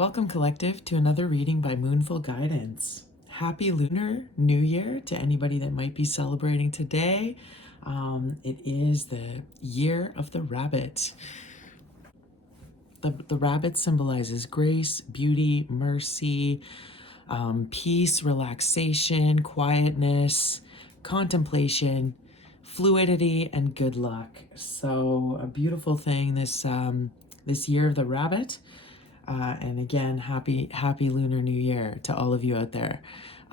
Welcome, Collective, to another reading by Moonful Guidance. Happy Lunar New Year to anybody that might be celebrating today. It is the year of the rabbit. The rabbit symbolizes grace, beauty, mercy, peace, relaxation, quietness, contemplation, fluidity, and good luck. So a beautiful thing this year of the rabbit. And again, happy Lunar New Year to all of you out there.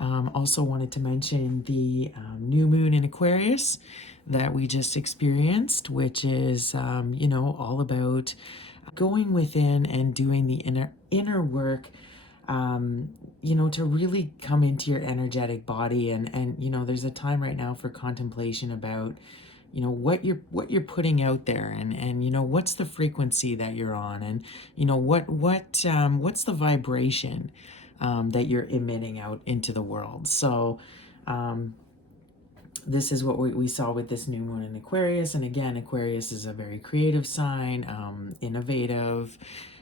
Also wanted to mention the new moon in Aquarius that we just experienced, which is, all about going within and doing the inner work, to really come into your energetic body. And there's a time right now for contemplation about what you're putting out there, and what's the frequency that you're on, and what's the vibration that you're emitting out into the world. So this is what we saw with this new moon in Aquarius. And again, Aquarius is a very creative sign, innovative.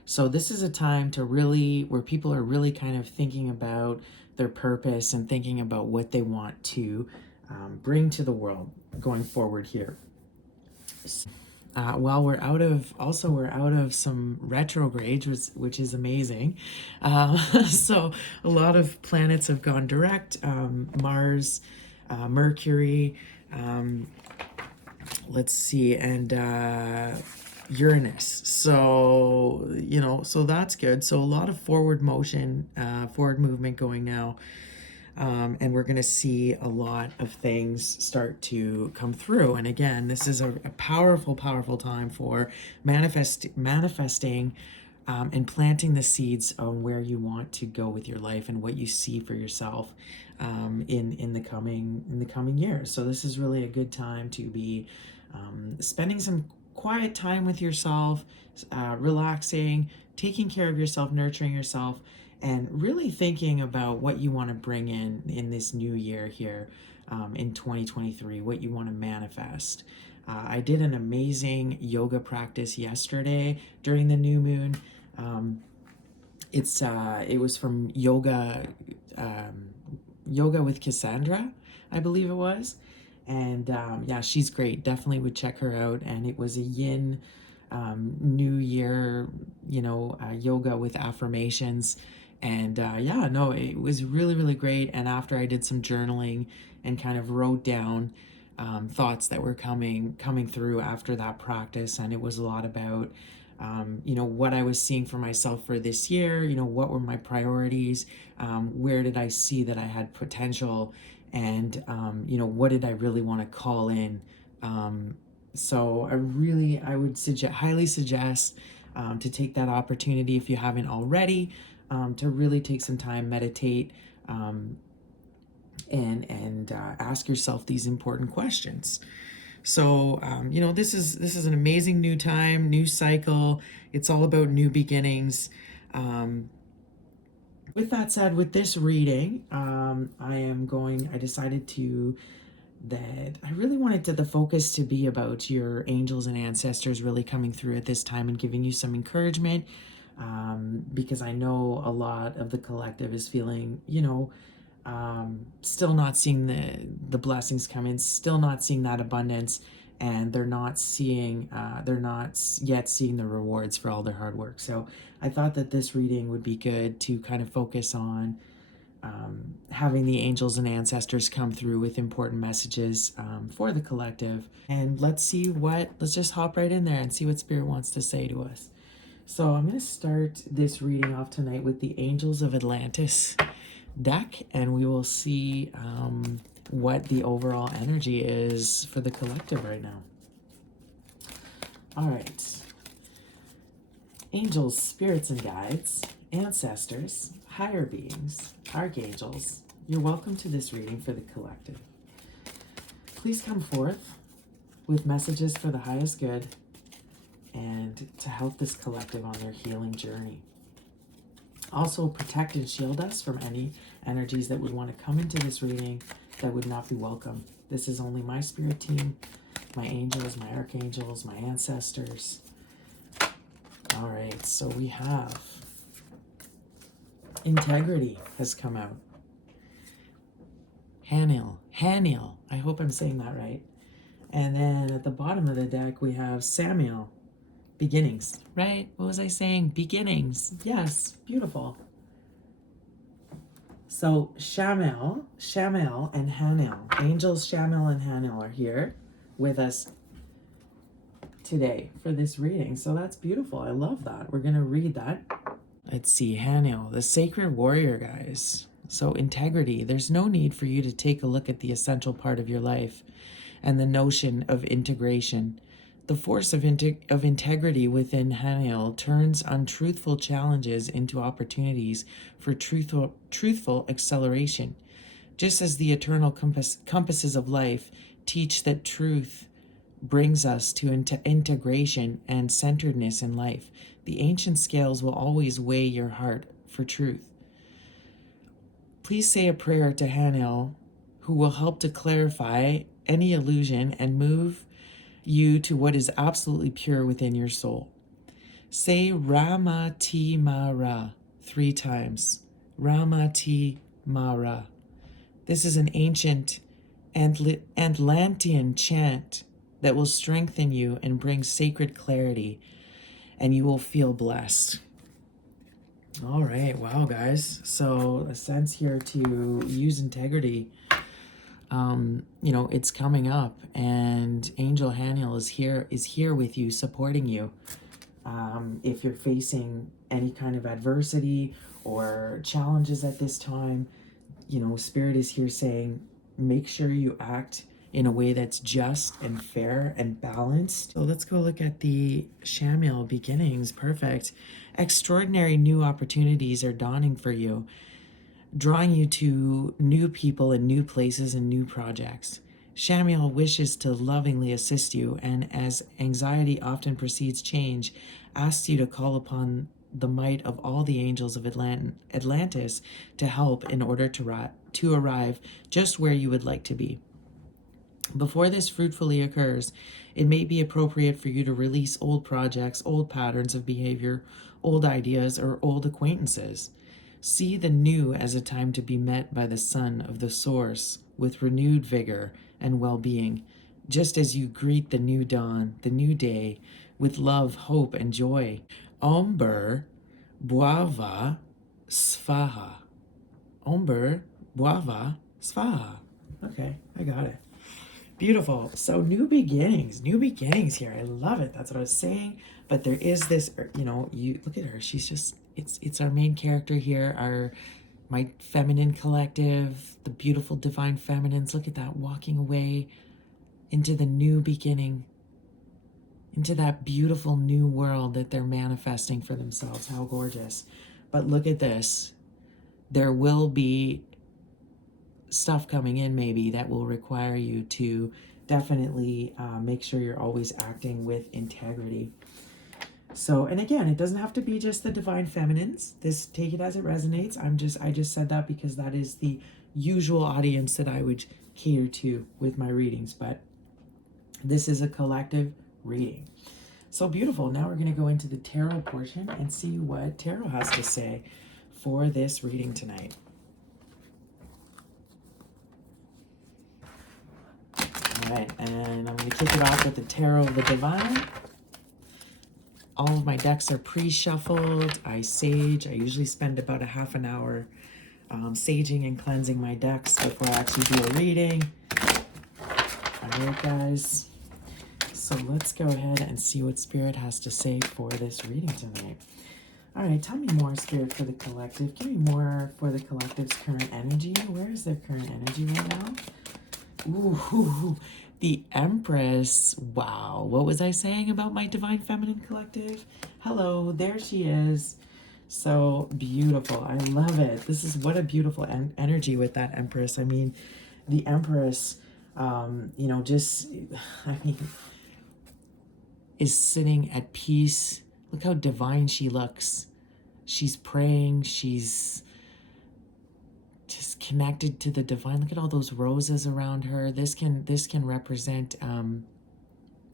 So this is a time to where people are really kind of thinking about their purpose and thinking about what they want to bring to the world going forward here. We're out of some retrogrades, which is amazing. So a lot of planets have gone direct. Mars, Mercury, let's see, and Uranus. So so that's good. So a lot of forward motion, forward movement going now. And we're going to see a lot of things start to come through. And again, this is a powerful time for manifesting and planting the seeds on where you want to go with your life and what you see for yourself in the coming years. So this is really a good time to be spending some quiet time with yourself, relaxing, taking care of yourself, nurturing yourself, and really thinking about what you want to bring in this new year here in 2023, what you want to manifest. I did an amazing yoga practice yesterday during the new moon. It was from yoga with Cassandra, I believe it was. And yeah, she's great. Definitely would check her out. And it was a yin new year, yoga with affirmations. And it was really great. And after I did some journaling and kind of wrote down thoughts that were coming through after that practice, and it was a lot about what I was seeing for myself for this year, what were my priorities, where did I see that I had potential, and what did I really want to call in. So I would highly suggest to take that opportunity if you haven't already, to really take some time, meditate, and ask yourself these important questions. So this is an amazing new time, new cycle. It's all about new beginnings. With that said, with this reading, I decided that I really wanted the focus to be about your angels and ancestors really coming through at this time and giving you some encouragement, because I know a lot of the collective is feeling, still not seeing the blessings come in, still not seeing that abundance, and they're not yet seeing the rewards for all their hard work. So I thought that this reading would be good to kind of focus on having the angels and ancestors come through with important messages for the collective. And let's just hop right in there and see what Spirit wants to say to us. So I'm going to start this reading off tonight with the Angels of Atlantis deck, and we will see what the overall energy is for the collective right now. All right. Angels, spirits and guides, ancestors, higher beings, archangels, you're welcome to this reading for the collective. Please come forth with messages for the highest good and to help this collective on their healing journey. Also, protect and shield us from any energies that would want to come into this reading that would not be welcome. This is only my spirit team, my angels, my archangels, my ancestors. All right, so we have Integrity has come out. Hanael. I hope I'm saying that right. And then at the bottom of the deck, we have Shamael. Beginnings, right? What was I saying? Beginnings. Yes, beautiful. So Shamael, and Hanael, angels Shamael and Hanael are here with us today for this reading. So that's beautiful. I love that. We're going to read that. Let's see, Hanael, the sacred warrior, guys. So integrity, there's no need for you to take a look at the essential part of your life and the notion of integration. The force of integrity within Hanael turns untruthful challenges into opportunities for truthful acceleration. Just as the eternal compasses of life teach that truth brings us to integration and centeredness in life, the ancient scales will always weigh your heart for truth. Please say a prayer to Hanael, who will help to clarify any illusion and move you to what is absolutely pure within your soul. Say Ramati Mara 3 times. Ramati Mara. This is an ancient Atlantean chant that will strengthen you and bring sacred clarity, and you will feel blessed. All right, wow, guys. So a sense here to use integrity. It's coming up, and Angel Hanael is here with you, supporting you. If you're facing any kind of adversity or challenges at this time, Spirit is here saying, make sure you act in a way that's just and fair and balanced. So let's go look at the Shamael beginnings. Perfect. Extraordinary new opportunities are dawning for you, drawing you to new people and new places and new projects. Shamael wishes to lovingly assist you, and as anxiety often precedes change, asks you to call upon the might of all the angels of Atlantis to help in order to arrive just where you would like to be. Before this fruitfully occurs, it may be appropriate for you to release old projects, old patterns of behavior, old ideas, or old acquaintances. See the new as a time to be met by the Son of the Source with renewed vigor and well-being, just as you greet the new dawn, the new day, with love, hope, and joy. Omber Bwava Svaha. Omber Bwava Svaha. Okay, I got it. Beautiful. So new beginnings here. I love it. That's what I was saying. But there is this, you look at her. She's just, it's our main character here, my feminine collective, the beautiful divine feminines. Look at that, walking away into the new beginning, into that beautiful new world that they're manifesting for themselves. How gorgeous. But look at this. There will be stuff coming in maybe that will require you to definitely make sure you're always acting with integrity. So, and again, it doesn't have to be just the divine feminines. Take it as it resonates. I just said that because that is the usual audience that I would cater to with my readings, but this is a collective reading. So beautiful. Now we're going to go into the tarot portion and see what tarot has to say for this reading tonight. All right, and I'm going to kick it off with the Tarot of the Divine. All of my decks are pre-shuffled. I sage. I usually spend about a half an hour saging and cleansing my decks before I actually do a reading. All right, guys. So let's go ahead and see what Spirit has to say for this reading tonight. All right, tell me more, Spirit, for the collective. Give me more for the collective's current energy. Where is their current energy right now? Ooh, the Empress. Wow. What was I saying about my Divine Feminine collective? Hello, there she is. So beautiful. I love it. This is what a beautiful energy with that Empress. I mean, the Empress, is sitting at peace. Look how divine she looks. She's praying. She's just connected to the divine. Look at all those roses around her. This can represent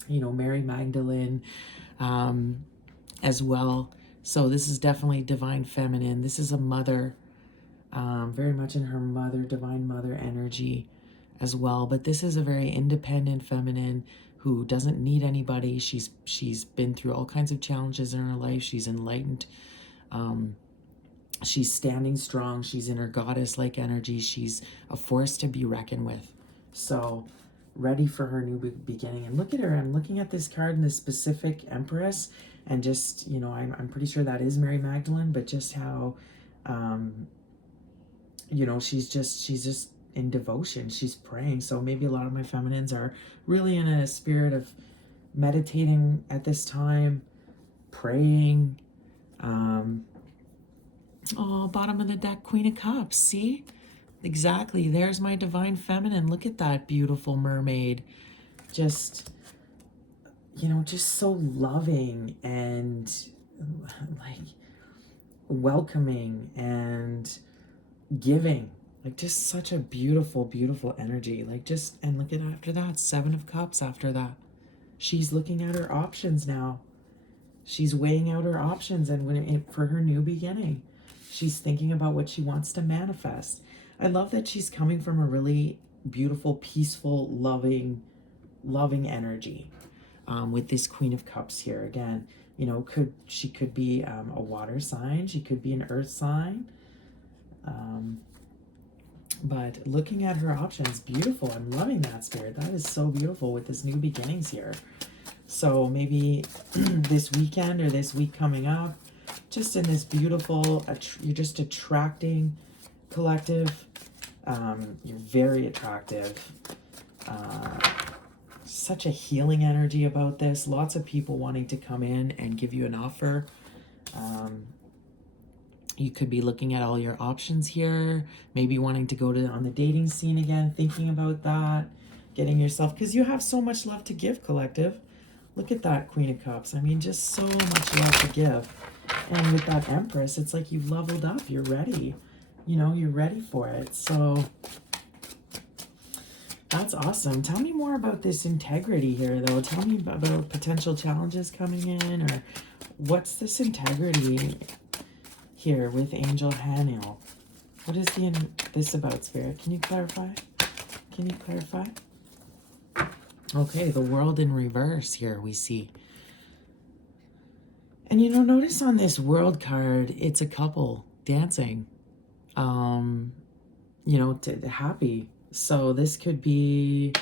Mary Magdalene as well. So this is definitely divine feminine. This is a mother very much in her mother, divine mother energy as well. But this is a very independent feminine who doesn't need anybody. She's been through all kinds of challenges in her life. She's enlightened. She's standing strong. She's in her goddess-like energy. She's a force to be reckoned with. So ready for her new beginning. And look at her. I'm looking at this card and this specific Empress, and just, you know, I'm pretty sure that is Mary Magdalene, but just how, you know, she's just in devotion. She's praying. So maybe a lot of my feminines are really in a spirit of meditating at this time, praying. Oh, bottom of the deck, Queen of Cups. See? Exactly. There's my divine feminine. Look at that beautiful mermaid. Just, you know, just so loving and like welcoming and giving. Like just such a beautiful, beautiful energy. Like just, and look at after that, 7 of Cups after that. She's looking at her options now. She's weighing out her options, and for her new beginning, she's thinking about what she wants to manifest. I love that she's coming from a really beautiful, peaceful, loving energy with this Queen of Cups here. Again, you know, she could be a water sign. She could be an earth sign. But looking at her options, beautiful. I'm loving that, Spirit. That is so beautiful with this new beginnings here. So maybe this weekend or this week coming up, just in this beautiful, you're just attracting, collective. You're very attractive. Such a healing energy about this. Lots of people wanting to come in and give you an offer. You could be looking at all your options here, maybe wanting to go on the dating scene again, thinking about that, getting yourself, because you have so much love to give, collective. Look at that Queen of Cups. I mean, just so much love to give. And with that Empress, it's like you've leveled up. You're ready. You know, you're ready for it. So that's awesome. Tell me more about this integrity here, though. Tell me about potential challenges coming in, or what's this integrity here with Angel Hanael? What is this about, Spirit? Can you clarify? Can you clarify? Okay, the World in reverse here we see. And you know, notice on this World card, it's a couple dancing. You know, happy. So this could be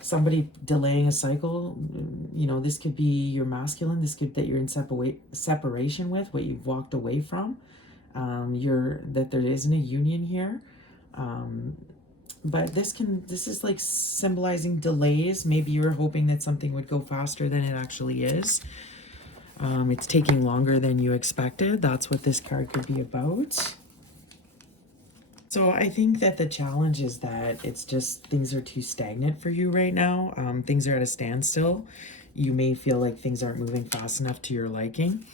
somebody delaying a cycle. You know, this could be your masculine. This could that you're in separation with, what you've walked away from. That there isn't a union here. But this is like symbolizing delays. Maybe you were hoping that something would go faster than it actually is. It's taking longer than you expected. That's what this card could be about. So I think that the challenge is that it's just things are too stagnant for you right now. Things are at a standstill. You may feel like things aren't moving fast enough to your liking.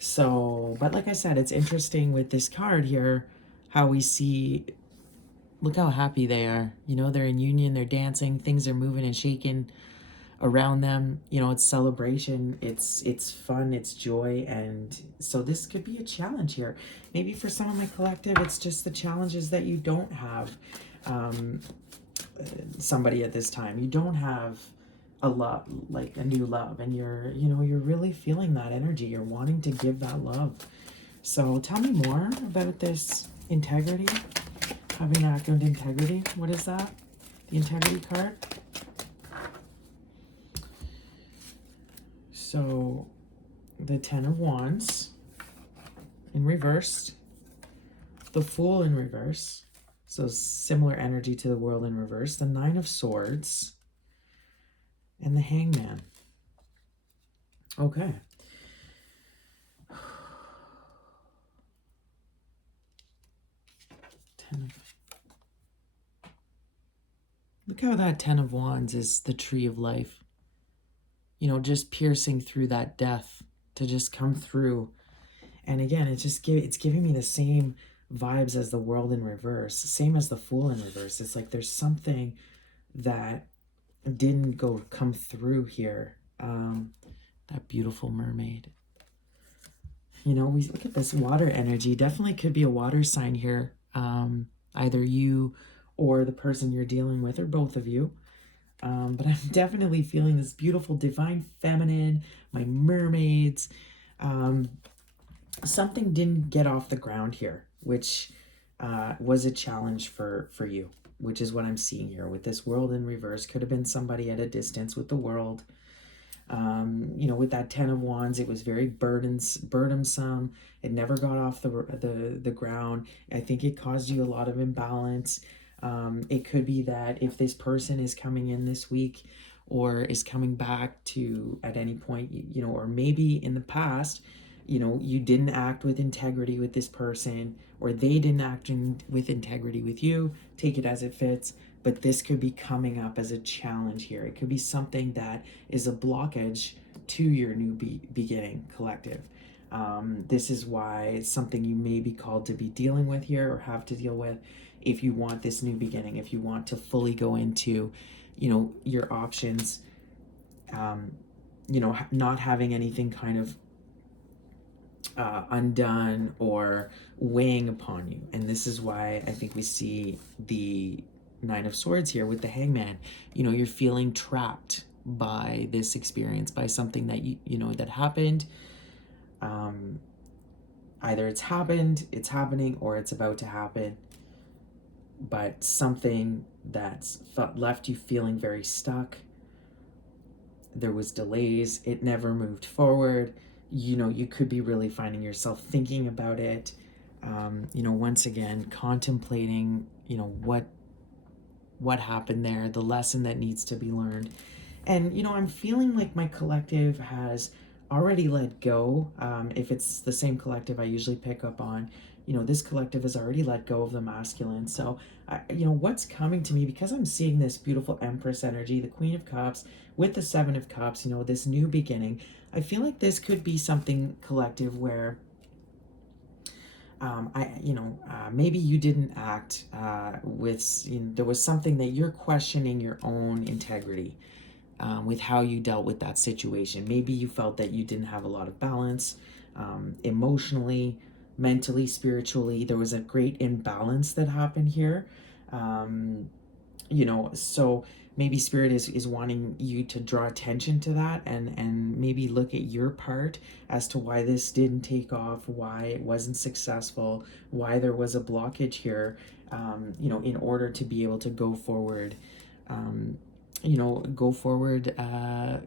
So, but like I said, it's interesting with this card here, how we see, look how happy they are. You know, they're in union, they're dancing, things are moving and shaking around them. You know, it's celebration, it's fun, it's joy. And so this could be a challenge here. Maybe for some of my collective, it's just the challenges that you don't have somebody at this time. You don't have a love, like a new love, and you're really feeling that energy. You're wanting to give that love. So tell me more about this integrity, having active integrity. What is that? The integrity card. So the 10 of Wands in reverse, the Fool in reverse, so similar energy to the World in reverse, the 9 of Swords, and the Hangman. Okay. Look how that 10 of Wands is the tree of life. You know, just piercing through that death to just come through. And again, it's giving me the same vibes as the World in reverse, same as the Fool in reverse. It's like there's something that didn't come through here. That beautiful mermaid. You know, we look at this water energy. Definitely could be a water sign here either you or the person you're dealing with, or both of you. But I'm definitely feeling this beautiful divine feminine, my mermaids. Something didn't get off the ground here, which was a challenge for you, which is what I'm seeing here with this world in reverse. Could have been somebody at a distance with the world. You know, with that 10 of Wands, it was very burdensome. It never got off the ground. I think it caused you a lot of imbalance. It could be that if this person is coming in this week or is coming back to at any point, you know, or maybe in the past, you know, you didn't act with integrity with this person, or they didn't act with integrity with you. Take it as it fits. But this could be coming up as a challenge here. It could be something that is a blockage to your new beginning collective. This is why it's something you may be called to be dealing with here, or have to deal with, if you want this new beginning, if you want to fully go into, you know, your options, you know, not having anything kind of undone or weighing upon you. And this is why I think we see the Nine of Swords here with the Hangman. You know, you're feeling trapped by this experience, by something that you know that happened. Either it's happened, it's happening, or it's about to happen. But something that's left you feeling very stuck. There was delays. It never moved forward. You know, you could be really finding yourself thinking about it. You know, once again, contemplating, you know, what happened there, the lesson that needs to be learned. And, you know, I'm feeling like my collective has already let go. If it's the same collective I usually pick up on, you know, this collective has already let go of the masculine. So, you know, what's coming to me, because I'm seeing this beautiful Empress energy, the Queen of Cups with the Seven of Cups, you know, this new beginning, I feel like this could be something collective where maybe you didn't act with, you know, there was something that you're questioning your own integrity with how you dealt with that situation. Maybe you felt that you didn't have a lot of balance emotionally, mentally, spiritually. There was a great imbalance that happened here. You know, so maybe Spirit is wanting you to draw attention to that, and maybe look at your part as to why this didn't take off, why it wasn't successful, why there was a blockage here, you know, in order to be able to go forward,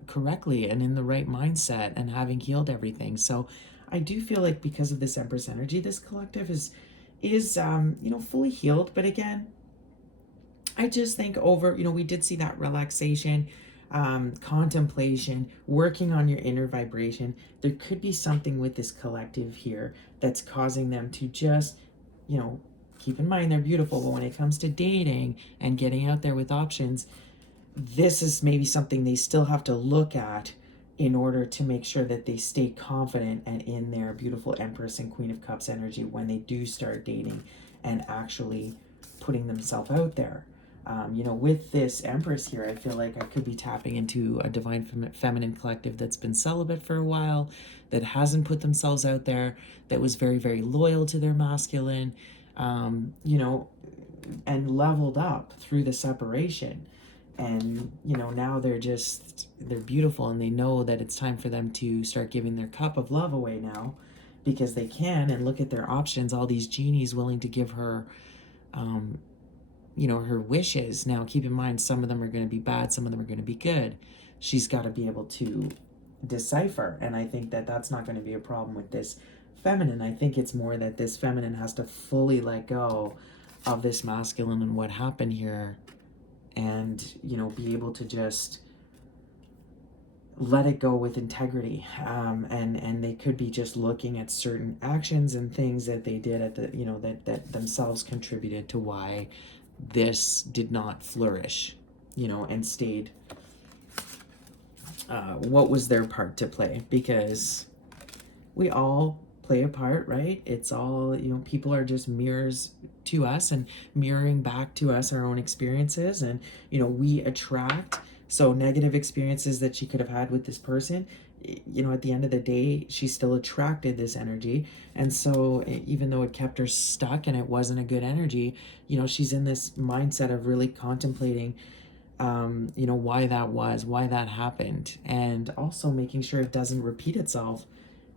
correctly and in the right mindset and having healed everything. So I do feel like because of this Empress energy, this collective is fully healed. But again, I just think we did see that relaxation, contemplation, working on your inner vibration. There could be something with this collective here that's causing them to just, you know, keep in mind they're beautiful, but when it comes to dating and getting out there with options, this is maybe something they still have to look at in order to make sure that they stay confident and in their beautiful Empress and Queen of Cups energy when they do start dating and actually putting themselves out there. With this Empress here, I feel like I could be tapping into a divine feminine collective that's been celibate for a while, that hasn't put themselves out there, that was very, very loyal to their masculine, and leveled up through the separation. And, now they're beautiful, and they know that it's time for them to start giving their cup of love away now, because they can. And look at their options, all these genies willing to give her, her wishes. Now, keep in mind, some of them are going to be bad, some of them are going to be good. She's got to be able to decipher. And I think that that's not going to be a problem with this feminine. I think it's more that this feminine has to fully let go of this masculine and what happened here, and, be able to just let it go with integrity. And they could be just looking at certain actions and things that they did at the, that themselves contributed to why this did not flourish, and stayed. What was their part to play? Because we all play a part, right? It's all, people are just mirrors to us and mirroring back to us our own experiences. And, we attract. So negative experiences that she could have had with this person, you know, at the end of the day, she still attracted this energy. And so even though it kept her stuck and it wasn't a good energy, you know, she's in this mindset of really contemplating, you know, why that was, why that happened, and also making sure it doesn't repeat itself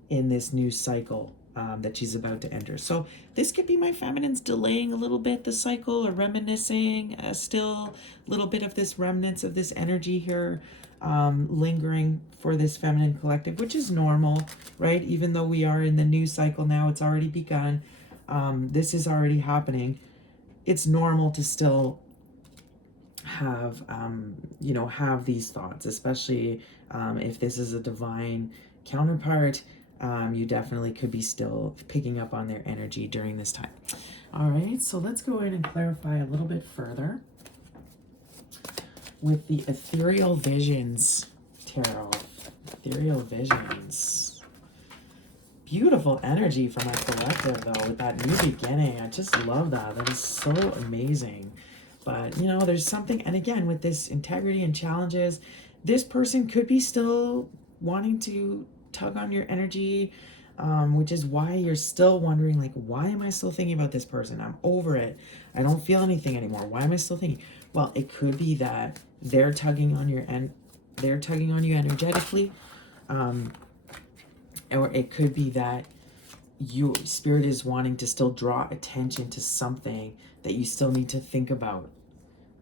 in this new cycle that she's about to enter. So this could be my feminine's delaying a little bit the cycle, or reminiscing, still a little bit of this remnants of this energy here lingering for this feminine collective, which is normal, right? Even though we are in the new cycle now, it's already begun. This is already happening. It's normal to still have, you know, have these thoughts, especially if this is a divine counterpart. You definitely could be still picking up on their energy during this time. All right, so let's go in and clarify a little bit further with the Ethereal Visions Tarot. Ethereal Visions. Beautiful energy for my collective, though, with that new beginning. I just love that. That is so amazing. But, you know, there's something, and again, with this integrity and challenges, this person could be still wanting to tug on your energy, which is why you're still wondering, like, why am I still thinking about this person? I'm over it. I don't feel anything anymore. Why am I still thinking? Well, it could be that they're tugging on you energetically, or it could be that spirit is wanting to still draw attention to something that you still need to think about,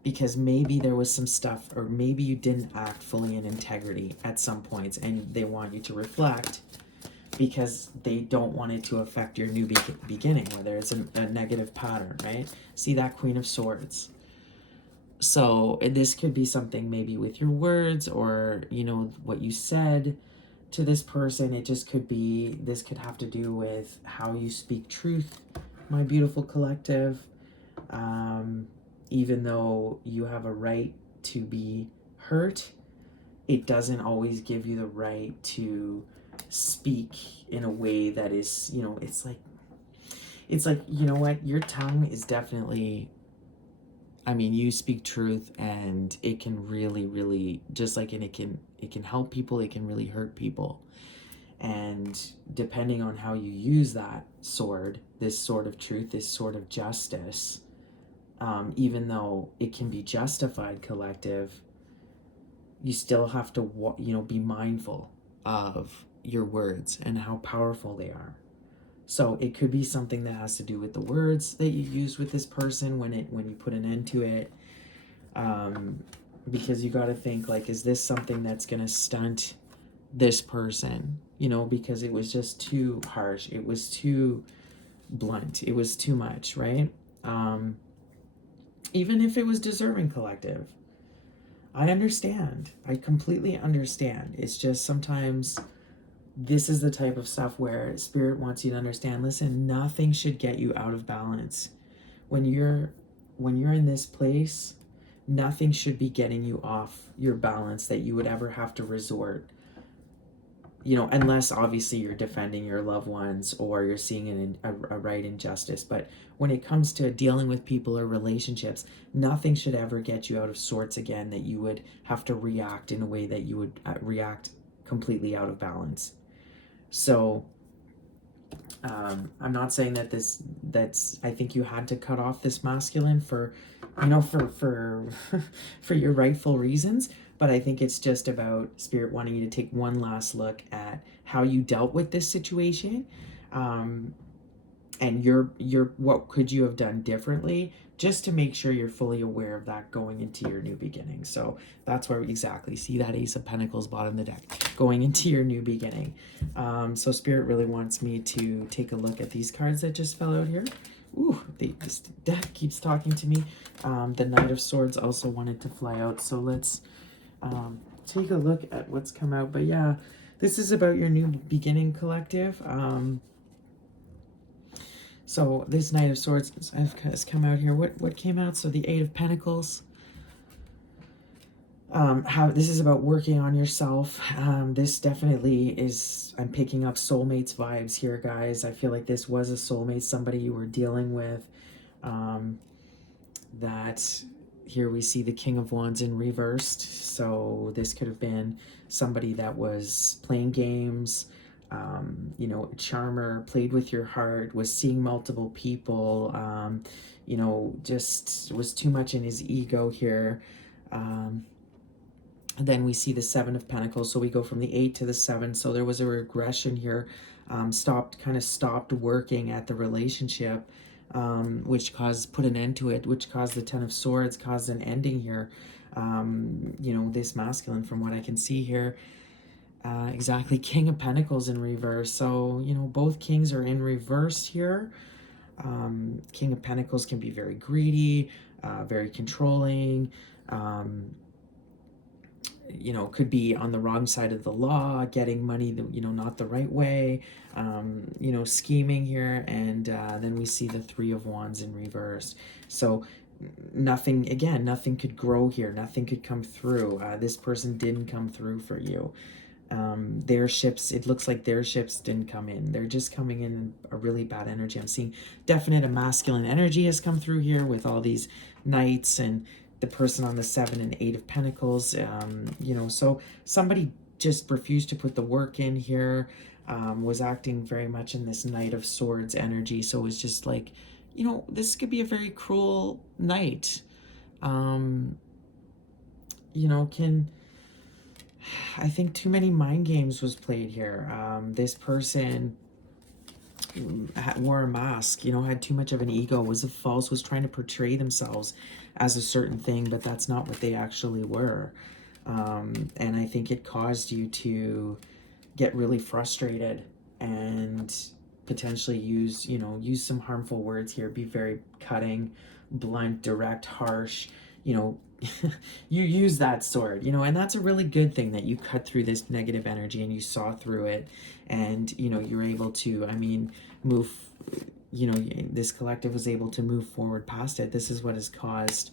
because maybe there was some stuff, or maybe you didn't act fully in integrity at some points, and they want you to reflect because they don't want it to affect your new beginning, whether it's a negative pattern, right? See that Queen of Swords. So this could be something maybe with your words, or, you know, what you said to this person. It just could be, this could have to do with how you speak truth, my beautiful collective. Even though you have a right to be hurt, it doesn't always give you the right to speak in a way that is, you know, it's like, you know what, your tongue is definitely, I mean, you speak truth, and it can really, really, just like, and it can help people, it can really hurt people. And depending on how you use that sword, this sword of truth, this sword of justice, even though it can be justified, collective, you still have to, you know, be mindful of your words and how powerful they are. So it could be something that has to do with the words that you use with this person when you put an end to it, because you got to think, like, is this something that's going to stunt this person, you know, because it was just too harsh, it was too blunt, it was too much, right? Even if it was deserving, collective, I understand. I completely understand. It's just sometimes this is the type of stuff where spirit wants you to understand, listen, nothing should get you out of balance. When you're in this place, nothing should be getting you off your balance that you would ever have to resort, you know, unless obviously you're defending your loved ones or you're seeing a right injustice. But when it comes to dealing with people or relationships, nothing should ever get you out of sorts again, that you would have to react in a way that you would react completely out of balance. So I'm not saying that that's, I think you had to cut off this masculine for, you know, for your rightful reasons. But I think it's just about spirit wanting you to take one last look at how you dealt with this situation, and your what could you have done differently, just to make sure you're fully aware of that going into your new beginning. So that's where we exactly see that Ace of Pentacles bottom of the deck, going into your new beginning. So spirit really wants me to take a look at these cards that just fell out here. Ooh, this deck keeps talking to me. The Knight of Swords also wanted to fly out, so let's take a look at what's come out. But yeah, this is about your new beginning, collective. So this Knight of Swords has come out here. What came out? So the Eight of Pentacles. How this is about working on yourself. This definitely is, I'm picking up soulmates vibes here, guys. I feel like this was a soulmate, somebody you were dealing with, that Here we see the King of Wands in reversed. So this could have been somebody that was playing games, you know, a charmer, played with your heart, was seeing multiple people, you know, just was too much in his ego here. Then we see the Seven of Pentacles. So we go from the 8 to the 7. So there was a regression here, kind of stopped working at the relationship, which put an end to it, which caused the Ten of Swords, caused an ending here. You know, this masculine, from what I can see here, exactly, King of Pentacles in reverse. So, you know, both kings are in reverse here. King of Pentacles can be very greedy, very controlling, you know, could be on the wrong side of the law, getting money, you know, not the right way, you know, scheming here. And then we see the Three of Wands in reverse. So nothing, again, nothing could grow here. Nothing could come through. This person didn't come through for you. Their ships, it looks like their ships didn't come in. They're just coming in a really bad energy. I'm seeing definite a masculine energy has come through here with all these knights and the person on the 7 and 8 of Pentacles. You know, so somebody just refused to put the work in here, was acting very much in this Knight of Swords energy. So it was just like, you know, this could be a very cruel knight. You know, I think too many mind games was played here. This person wore a mask, you know, had too much of an ego, was a false, was trying to portray themselves as a certain thing, but that's not what they actually were. And I think it caused you to get really frustrated and potentially use some harmful words here, be very cutting, blunt, direct, harsh, you know, you use that sword, you know, and that's a really good thing, that you cut through this negative energy and you saw through it, and, you know, you're able to, I mean, move, you know, this collective was able to move forward past it. This is what has caused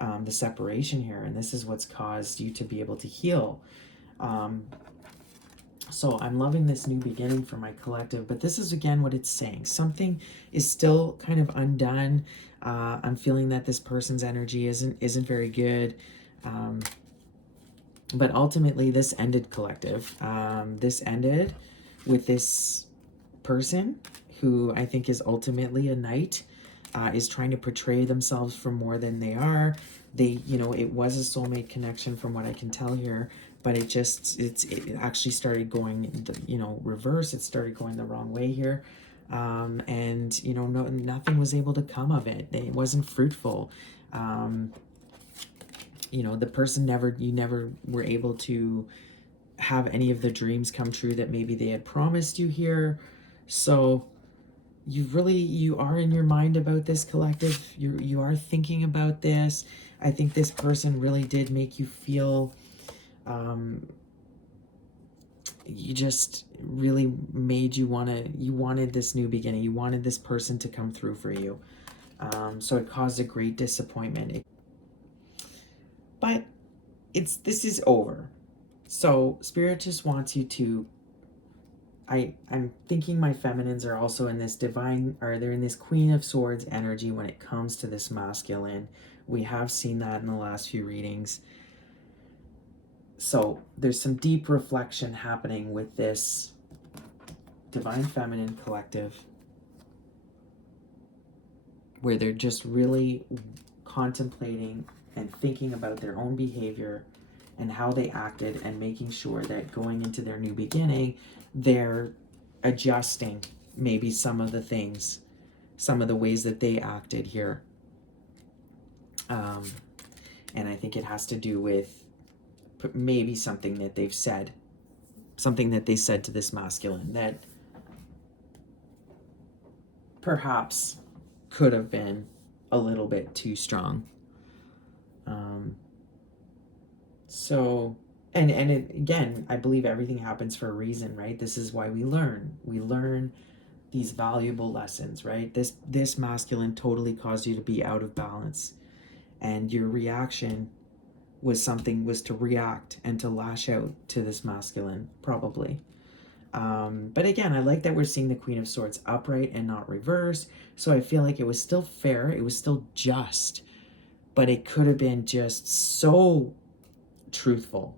the separation here, and this is what's caused you to be able to heal. So I'm loving this new beginning for my collective, but this is again what it's saying. Something is still kind of undone. I'm feeling that this person's energy isn't very good. But ultimately this ended, collective. This ended with this person who I think is ultimately a knight, is trying to portray themselves for more than they are. They, you know, it was a soulmate connection from what I can tell here, but it actually started going, you know, reverse. It started going the wrong way here. And, you know, nothing was able to come of it. It wasn't fruitful. You know, the person you never were able to have any of the dreams come true that maybe they had promised you here. So you are in your mind about this, collective. You are thinking about this. I think this person really did make you feel, you just really made you wanted this new beginning. You wanted this person to come through for you. So it caused a great disappointment. But this is over. So Spirit just wants you to, I'm thinking my feminines are also in this they're in this Queen of Swords energy when it comes to this masculine. We have seen that in the last few readings. So there's some deep reflection happening with this Divine Feminine collective, where they're just really contemplating and thinking about their own behavior and how they acted, and making sure that going into their new beginning, they're adjusting maybe some of the things, some of the ways that they acted here. And I think it has to do with maybe something that they've said, something that they said to this masculine that perhaps could have been a little bit too strong. So, and again, I believe everything happens for a reason, right? This is why we learn. We learn these valuable lessons, right? This masculine totally caused you to be out of balance, and your reaction was to react and to lash out to this masculine, probably. But again, I like that we're seeing the Queen of Swords upright and not reverse. So I feel like it was still fair. It was still just. but it could have been just so truthful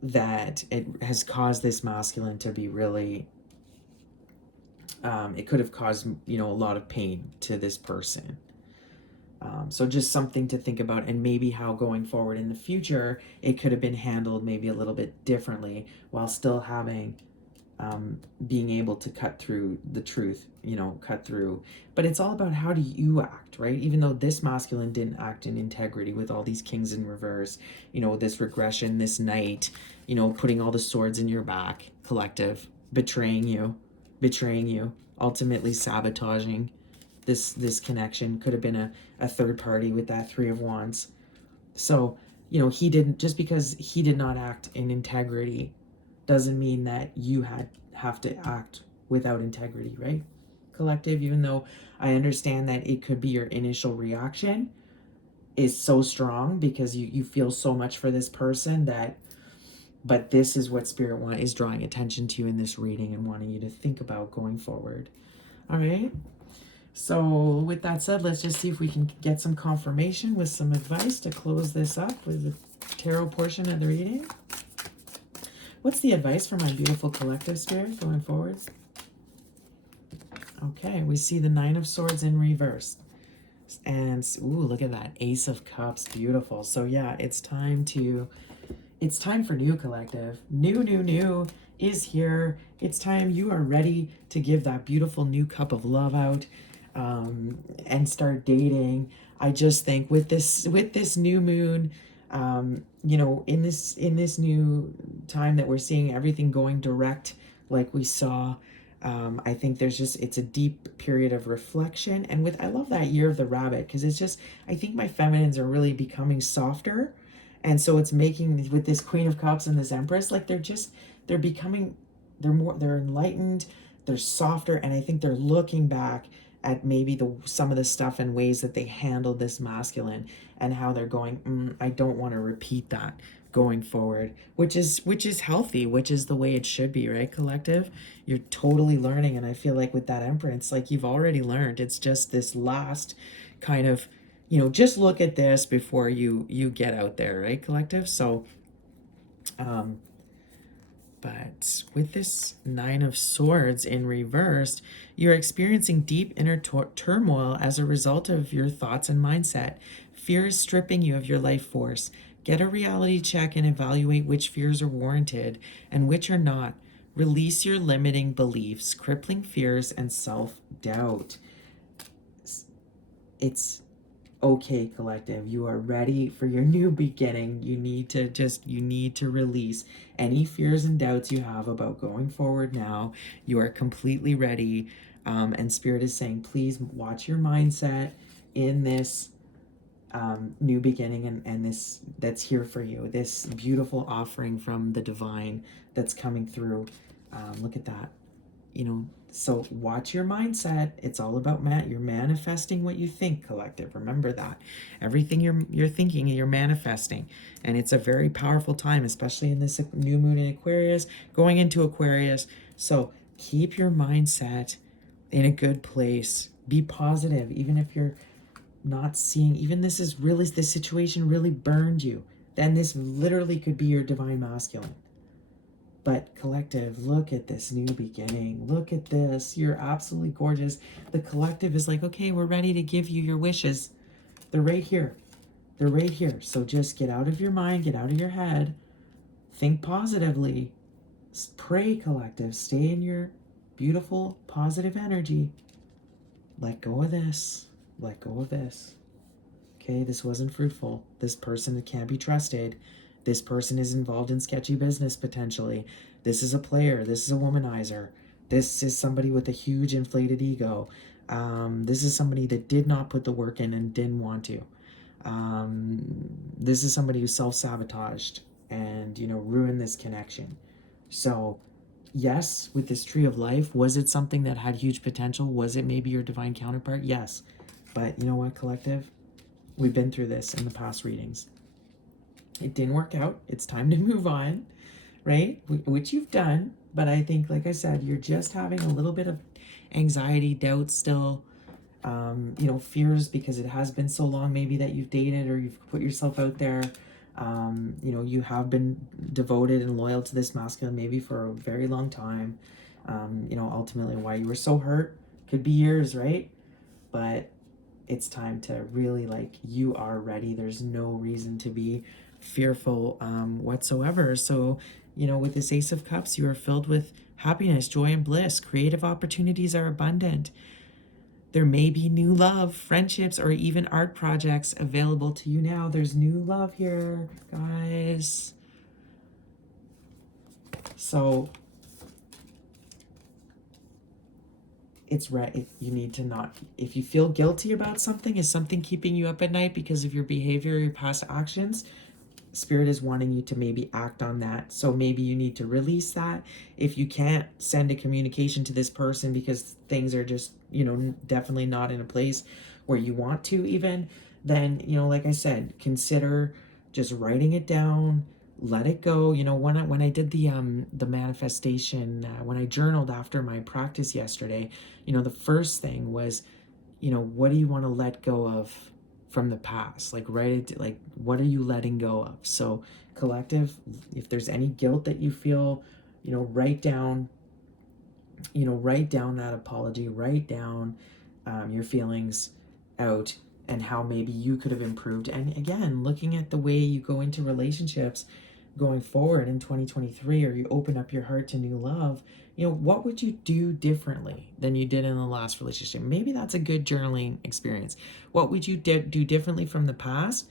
that it has caused this masculine to be really, it could have caused, you know, a lot of pain to this person. So just something to think about, and maybe how going forward in the future, it could have been handled maybe a little bit differently while still having, being able to cut through the truth, you know, cut through. But it's all about how do you act, right? Even though this masculine didn't act in integrity with all these kings in reverse, you know, this regression, this knight, you know, putting all the swords in your back, collective, betraying you, ultimately sabotaging this connection. Could have been a third party with that Three of Wands. So, you know, he didn't, just because he did not act in integrity doesn't mean that you have to act without integrity, right? Collective, even though I understand that it could be your initial reaction is so strong because you feel so much for this person that, but this is what Spirit is drawing attention to in this reading and wanting you to think about going forward. All right. So with that said, let's just see if we can get some confirmation with some advice to close this up with the tarot portion of the reading. What's the advice for my beautiful collective, Spirit, going forward? Okay, we see the Nine of Swords in reverse. And, ooh, look at that. Ace of Cups, beautiful. So yeah, it's time for new, collective. New is here. It's time you are ready to give that beautiful new cup of love out, and start dating. I just think with this new moon, you know, in this new time that we're seeing everything going direct, like we saw, I think there's just, it's a deep period of reflection. And I love that year of the rabbit, because it's just, I think my feminines are really becoming softer. And so it's making, with this Queen of Cups and this Empress, like they're enlightened, they're softer. And I think they're looking back at maybe some of the stuff and ways that they handled this masculine, and how they're going, I don't want to repeat that going forward, which is healthy, which is the way it should be, right, collective? You're totally learning. And I feel like with that Empress, like you've already learned. It's just this last kind of, you know, just look at this before you get out there, right, collective? So but with this Nine of Swords in reversed, you're experiencing deep inner turmoil as a result of your thoughts and mindset. Fear is stripping you of your life force. Get a reality check and evaluate which fears are warranted and which are not. Release your limiting beliefs, crippling fears, and self-doubt. It's okay, collective. You are ready for your new beginning. You need to release any fears and doubts you have about going forward now. You are completely ready. And Spirit is saying, please watch your mindset in this new beginning and this that's here for you. This beautiful offering from the divine that's coming through. Look at that. You know, so watch your mindset. It's all about you're manifesting what you think, collective. Remember that. Everything you're thinking, you're manifesting. And it's a very powerful time, especially in this new moon in Aquarius, going into Aquarius. So keep your mindset in a good place. Be positive, even if you're not seeing, even this situation really burned you. Then this literally could be your divine masculine. But collective, look at this new beginning. Look at this. You're absolutely gorgeous. The collective is like, okay, we're ready to give you your wishes. They're right here. They're right here. So just get out of your mind, get out of your head. Think positively. Pray, collective. Stay in your beautiful, positive energy. Let go of this. Let go of this. Okay, this wasn't fruitful. This person can't be trusted. This person is involved in sketchy business, potentially. This is a player. This is a womanizer. This is somebody with a huge inflated ego. This is somebody that did not put the work in and didn't want to. This is somebody who self-sabotaged and, you know, ruined this connection. So, yes, with this tree of life, was it something that had huge potential? Was it maybe your divine counterpart? Yes. But you know what, collective? We've been through this in the past readings. It didn't work out. It's time to move on, right? Which you've done. But I think, like I said, you're just having a little bit of anxiety, doubt still. You know, fears because it has been so long maybe that you've dated or you've put yourself out there. You know, you have been devoted and loyal to this masculine maybe for a very long time. You know, ultimately why you were so hurt could be years, right? But it's time to really, like, you are ready. There's no reason to be fearful whatsoever. So, you know, with this Ace of Cups, you are filled with happiness, joy, and bliss. Creative opportunities are abundant. There may be new love, friendships, or even art projects available to you now. There's new love here, guys. So it's right. You need to not, if you feel guilty about something, is something keeping you up at night because of your behavior, your past actions, Spirit is wanting you to maybe act on that. So maybe you need to release that. If you can't send a communication to this person because things are just, you know, definitely not in a place where you want to even, then, you know, like I said, consider just writing it down, let it go. You know, when I did the manifestation, when I journaled after my practice yesterday, you know, the first thing was, you know, what do you want to let go of from the past? Like, write it, like, what are you letting go of? So collective, if there's any guilt that you feel, you know, write down that apology, write down your feelings out and how maybe you could have improved. And again, looking at the way you go into relationships going forward in 2023, or you open up your heart to new love, you know, what would you do differently than you did in the last relationship? Maybe that's a good journaling experience. What would you do differently from the past?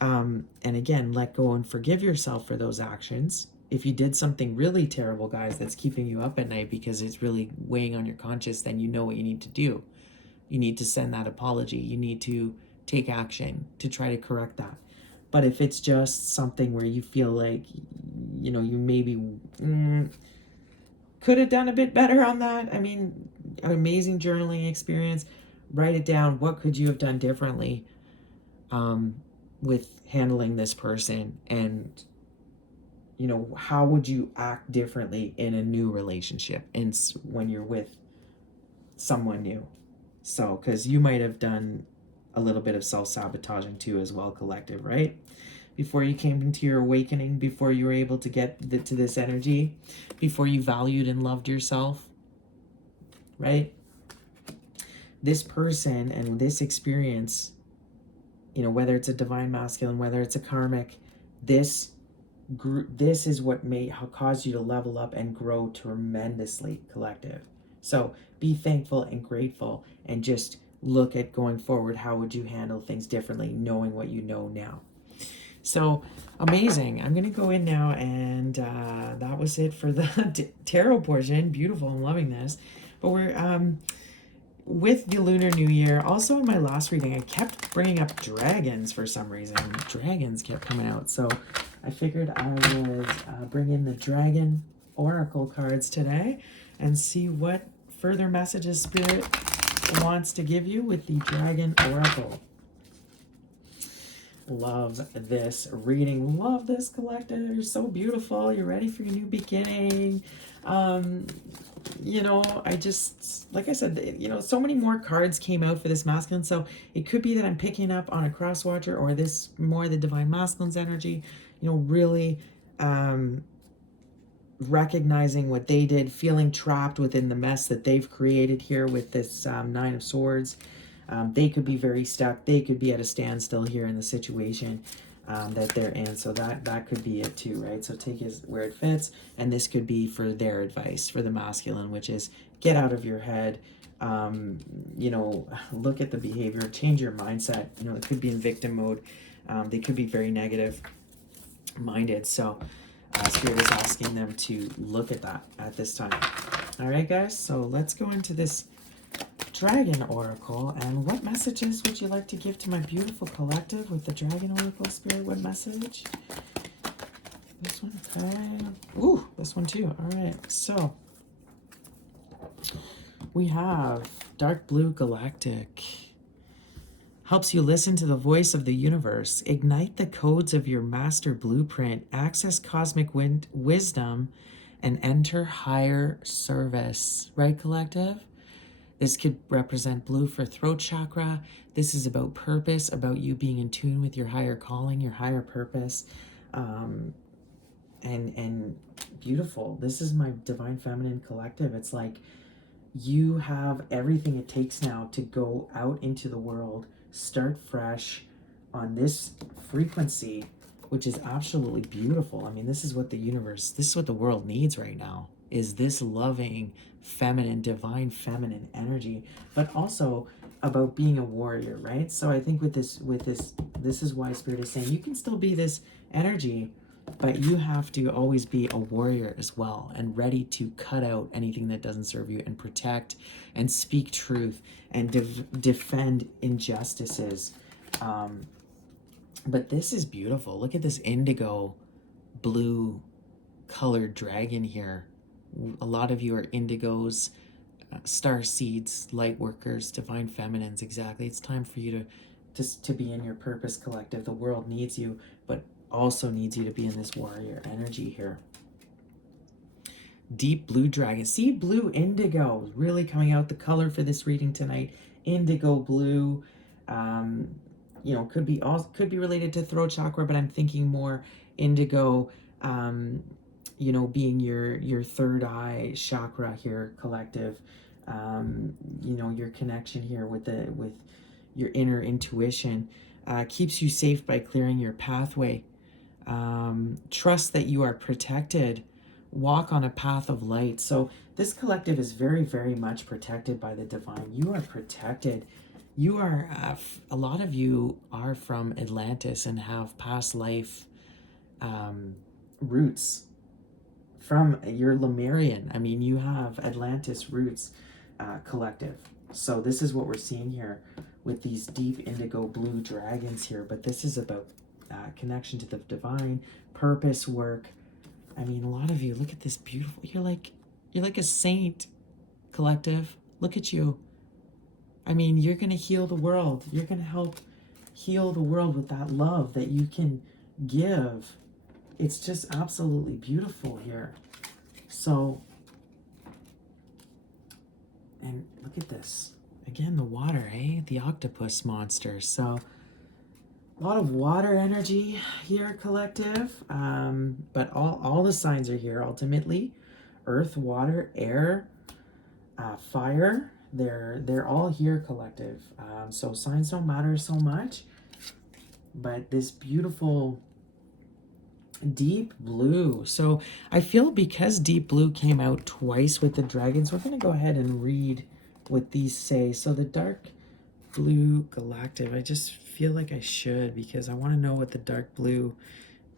And again, let go and forgive yourself for those actions. If you did something really terrible, guys, that's keeping you up at night because it's really weighing on your conscience, then you know what you need to do. You need to send that apology. You need to take action to try to correct that. But if it's just something where you feel like, you know, you maybe could have done a bit better on that, I mean, an amazing journaling experience. Write it down. What could you have done differently with handling this person? And, you know, how would you act differently in a new relationship and when you're with someone new? So, because you might have done a little bit of self-sabotaging too as well, collective, right? Before you came into your awakening, before you were able to get to this energy, before you valued and loved yourself, right? This person and this experience, you know, whether it's a divine masculine, whether it's a karmic, this is what may cause you to level up and grow tremendously, collective. So be thankful and grateful and just look at going forward. How would you handle things differently, knowing what you know now? So amazing. I'm going to go in now, and that was it for the tarot portion. Beautiful. I'm loving this. But we're with the Lunar New Year. Also in my last reading, I kept bringing up dragons for some reason. Dragons kept coming out. So I figured I would bring in the Dragon Oracle cards today and see what further messages Spirit wants to give you with the Dragon Oracle. Love this reading. Love this, collective. You're so beautiful. You're ready for your new beginning. You know, I just, like I said, you know, so many more cards came out for this masculine. So it could be that I'm picking up on a cross watcher, or this more the divine masculine's energy, you know, really recognizing what they did, feeling trapped within the mess that they've created here with this Nine of Swords. They could be very stuck. They could be at a standstill here in the situation that they're in. So that could be it too, right? So take it where it fits. And this could be for their advice for the masculine, which is get out of your head. You know, look at the behavior, change your mindset. You know, it could be in victim mode. They could be very negative minded. So Spirit is asking them to look at that at this time. All right, guys. So let's go into this Dragon Oracle. And what messages would you like to give to my beautiful collective with the Dragon Oracle, Spirit? What message? This one, okay. Ooh, this one too. All right, so we have Dark Blue Galactic. Helps you listen to the voice of the universe, ignite the codes of your master blueprint, access cosmic wisdom, and enter higher service. Right, collective? This could represent blue for throat chakra. This is about purpose, about you being in tune with your higher calling, your higher purpose. And beautiful. This is my Divine Feminine Collective. It's like you have everything it takes now to go out into the world, start fresh on this frequency, which is absolutely beautiful. I mean, this is what the universe, this is what the world needs right now, is this loving, feminine, divine feminine energy, but also about being a warrior, right? So I think with this is why Spirit is saying you can still be this energy, but you have to always be a warrior as well, and ready to cut out anything that doesn't serve you and protect and speak truth and defend injustices. But this is beautiful. Look at this indigo blue colored dragon here. A lot of you are indigos, star seeds, light workers, divine feminines. Exactly. It's time for you to be in your purpose collective. The world needs you, but also needs you to be in this warrior energy here. Deep blue dragon. See, blue indigo really coming out. The color for this reading tonight, indigo blue. You know, could be related to throat chakra, but I'm thinking more indigo, you know, being your third eye chakra here, collective. You know, your connection here with your inner intuition, keeps you safe by clearing your pathway. Trust that you are protected. Walk on a path of light. So this collective is very, very much protected by the divine. You are protected. You are, a lot of you are from Atlantis and have past life roots from your Lemurian. I mean, you have Atlantis roots, collective. So this is what we're seeing here with these deep indigo blue dragons here. But this is about connection to the divine, purpose work. I mean, a lot of you, look at this beautiful, you're like a saint, collective. Look at you. I mean, you're going to heal the world. You're going to help heal the world with that love that you can give. It's just absolutely beautiful here. So, and look at this. Again, the water, eh? The octopus monster. So, a lot of water energy here, collective. But all the signs are here ultimately. Earth, water, air, fire. They're all here, collective. So signs don't matter so much. But this beautiful deep blue. So I feel because deep blue came out twice with the dragons, we're going to go ahead and read what these say. So the dark blue galactic, I just feel like I should, because I want to know what the dark blue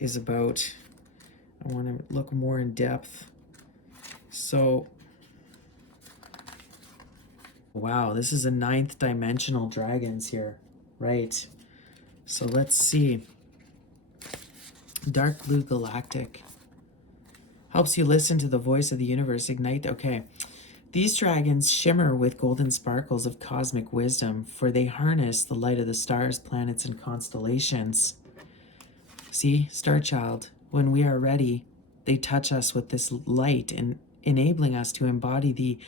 is about. I want to look more in depth. So, wow, this is a 9th dimensional dragons here, right? So let's see. Dark blue galactic helps you listen to the voice of the universe. Ignite. Okay. These dragons shimmer with golden sparkles of cosmic wisdom, for they harness the light of the stars, planets, and constellations. See, Star Child, when we are ready, they touch us with this light and enabling us to embody the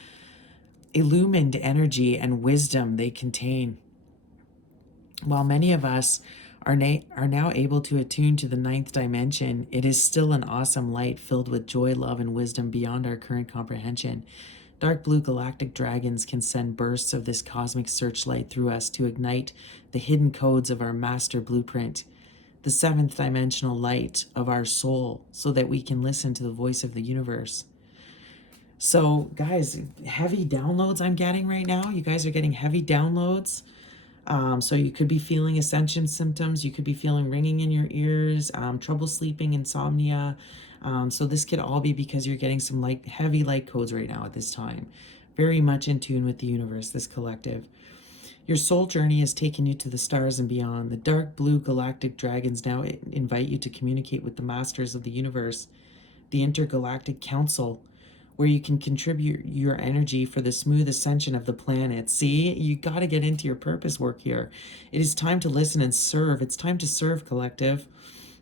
illumined energy and wisdom they contain. While many of us are now able to attune to the 9th dimension, it is still an awesome light filled with joy, love, and wisdom beyond our current comprehension. Dark blue galactic dragons can send bursts of this cosmic searchlight through us to ignite the hidden codes of our master blueprint, the 7th dimensional light of our soul, so that we can listen to the voice of the universe. So, guys, heavy downloads I'm getting right now. You guys are getting heavy downloads. So you could be feeling ascension symptoms. You could be feeling ringing in your ears, trouble sleeping, insomnia. So this could all be because you're getting some heavy light codes right now at this time. Very much in tune with the universe, this collective. Your soul journey has taken you to the stars and beyond. The dark blue galactic dragons now invite you to communicate with the masters of the universe, the intergalactic council, where you can contribute your energy for the smooth ascension of the planet. See, you got to get into your purpose work here. It is time to listen and serve. It's time to serve, collective.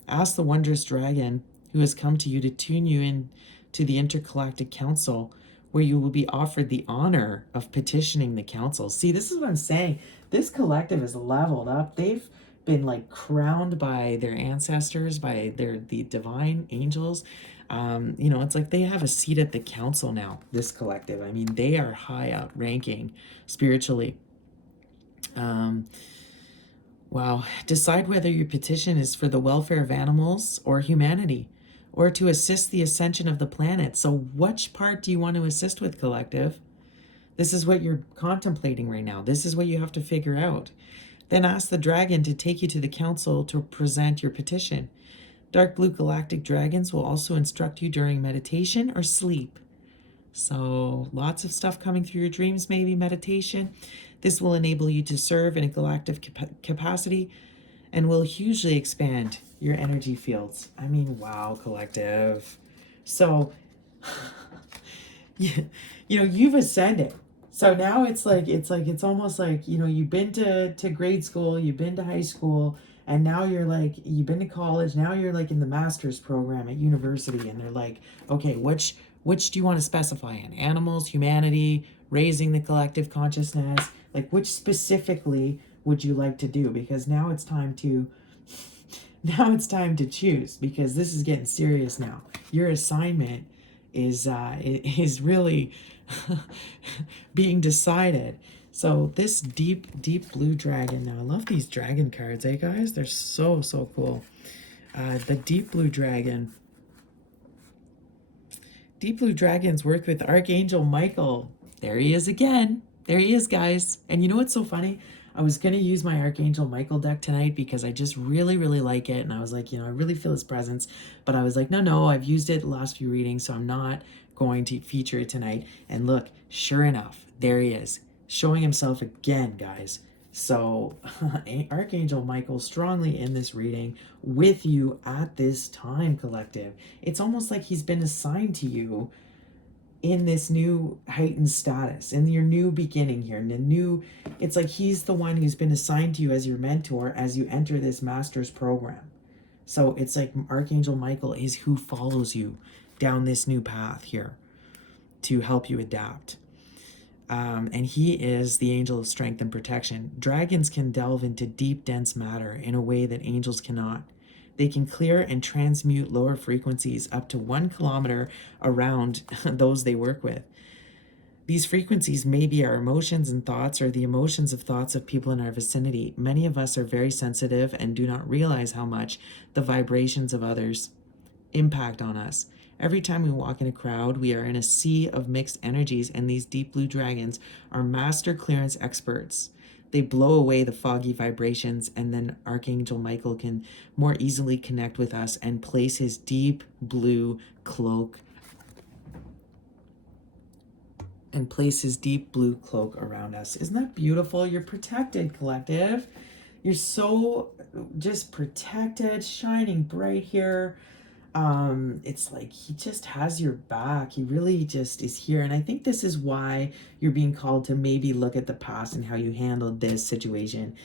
Ask the wondrous dragon who has come to you to tune you in to the intergalactic council, where you will be offered the honor of petitioning the council. See, this is what I'm saying. This collective is leveled up. They've been like crowned by their ancestors, by the divine angels. You know, it's like they have a seat at the council now, this collective. I mean, they are high outranking spiritually. Wow. Decide whether your petition is for the welfare of animals or humanity, or to assist the ascension of the planet. So which part do you want to assist with, collective? This is what you're contemplating right now. This is what you have to figure out. Then ask the dragon to take you to the council to present your petition. Dark blue galactic dragons will also instruct you during meditation or sleep. So lots of stuff coming through your dreams, maybe meditation. This will enable you to serve in a galactic capacity and will hugely expand your energy fields. I mean, wow, collective. So, you know, you've ascended. So now it's almost like, you know, you've been to grade school, you've been to high school, and now you're like, you've been to college, now you're like in the master's program at university, and they're like, okay, which do you want to specify in? Animals, humanity, raising the collective consciousness? Like, which specifically would you like to do? Because now it's time to choose, because this is getting serious now. Your assignment is really being decided. So this deep blue dragon. Now I love these dragon cards, eh, guys? They're so cool. The deep blue dragon. Deep blue dragons work with Archangel Michael. There he is again. There he is, guys. And you know what's so funny? I was going to use my Archangel Michael deck tonight because I just really like it. And I was like, you know, I really feel his presence. But I was like, no, I've used it the last few readings, so I'm not going to feature it tonight. And look, sure enough, there he is, showing himself again, guys. So Archangel Michael strongly in this reading with you at this time, collective. It's almost like he's been assigned to you in this new heightened status, in your new beginning here, in the new, it's like he's the one who's been assigned to you as your mentor as you enter this master's program. So it's like Archangel Michael is who follows you down this new path here to help you adapt. And he is the angel of strength and protection. Dragons can delve into deep, dense matter in a way that angels cannot. They can clear and transmute lower frequencies up to 1 kilometer around those they work with. These frequencies may be our emotions and thoughts, or the emotions of thoughts of people in our vicinity. Many of us are very sensitive and do not realize how much the vibrations of others impact on us. Every time we walk in a crowd, we are in a sea of mixed energies, and these deep blue dragons are master clearance experts. They blow away the foggy vibrations, and then Archangel Michael can more easily connect with us and place his deep blue cloak around us. Isn't that beautiful? You're protected, collective. You're so just protected, shining bright here. It's like he just has your back. He really just is here. And I think this is why you're being called to maybe look at the past and how you handled this situation.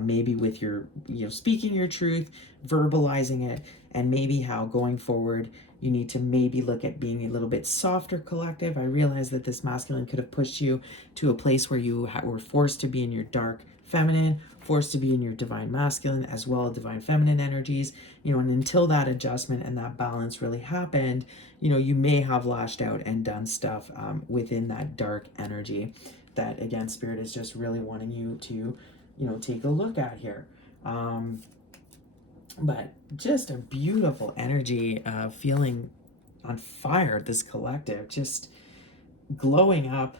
Maybe with your, you know, speaking your truth, verbalizing it, and maybe how going forward you need to maybe look at being a little bit softer, collective. I realize that this masculine could have pushed you to a place where you were forced to be in your dark feminine, forced to be in your divine masculine as well as divine feminine energies, you know, and until that adjustment and that balance really happened, you know, you may have lashed out and done stuff within that dark energy that, again, Spirit is just really wanting you to, you know, take a look at here. But just a beautiful energy, feeling on fire, this collective, just glowing up.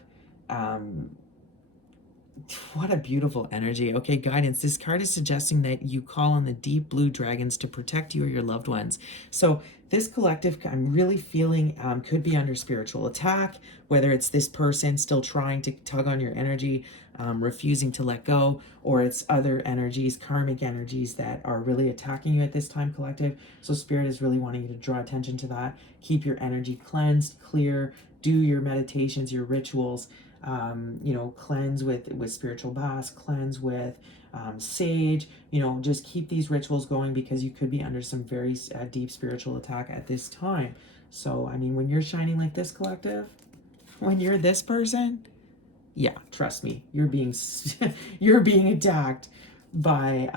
What a beautiful energy. Okay, guidance. This card is suggesting that you call on the deep blue dragons to protect you or your loved ones. So this collective, I'm really feeling, could be under spiritual attack, whether it's this person still trying to tug on your energy, refusing to let go, or it's other energies, karmic energies that are really attacking you at this time, collective. So Spirit is really wanting you to draw attention to that. Keep your energy cleansed, clear, do your meditations, your rituals, you know, cleanse with spiritual baths, cleanse with sage, you know, just keep these rituals going because you could be under some very deep spiritual attack at this time. So, I mean, when you're shining like this, collective, when you're this person, yeah, trust me, you're being you're being attacked by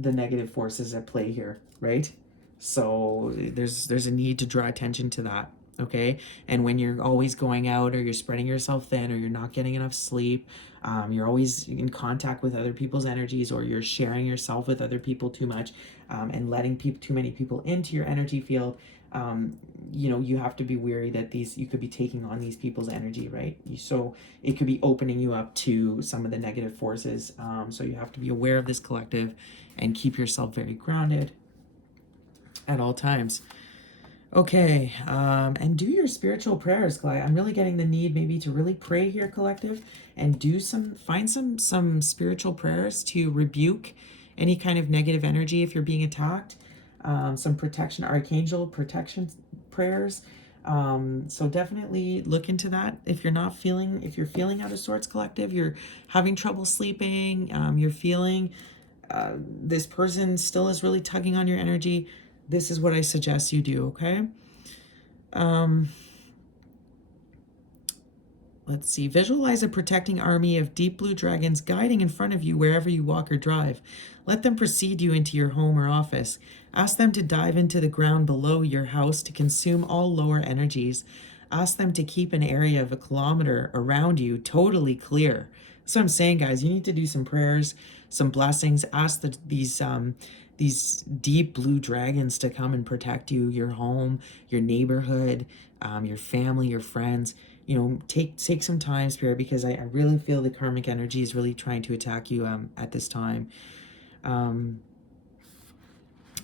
the negative forces at play here, right? So there's a need to draw attention to that, okay? And when you're always going out, or you're spreading yourself thin, or you're not getting enough sleep, you're always in contact with other people's energies, or you're sharing yourself with other people too much, and letting too many people into your energy field, you know, you have to be wary that you could be taking on these people's energy, right? So it could be opening you up to some of the negative forces. So you have to be aware of this, collective, and keep yourself very grounded at all times. Okay, and do your spiritual prayers. I'm really getting the need maybe to really pray here, collective, and find some spiritual prayers to rebuke any kind of negative energy if you're being attacked. Some protection, archangel protection prayers. So definitely look into that. If you're feeling out of sorts, collective, you're having trouble sleeping, you're feeling this person still is really tugging on your energy, this is what I suggest you do, okay? Let's see. Visualize a protecting army of deep blue dragons guiding in front of you wherever you walk or drive. Let them precede you into your home or office. Ask them to dive into the ground below your house to consume all lower energies. Ask them to keep an area of 1 kilometer around you totally clear. So I'm saying, guys, you need to do some prayers, some blessings. Ask these deep blue dragons to come and protect you, your home, your neighborhood, your family, your friends. You know, take some time, Spirit, because I really feel the karmic energy is really trying to attack you at this time.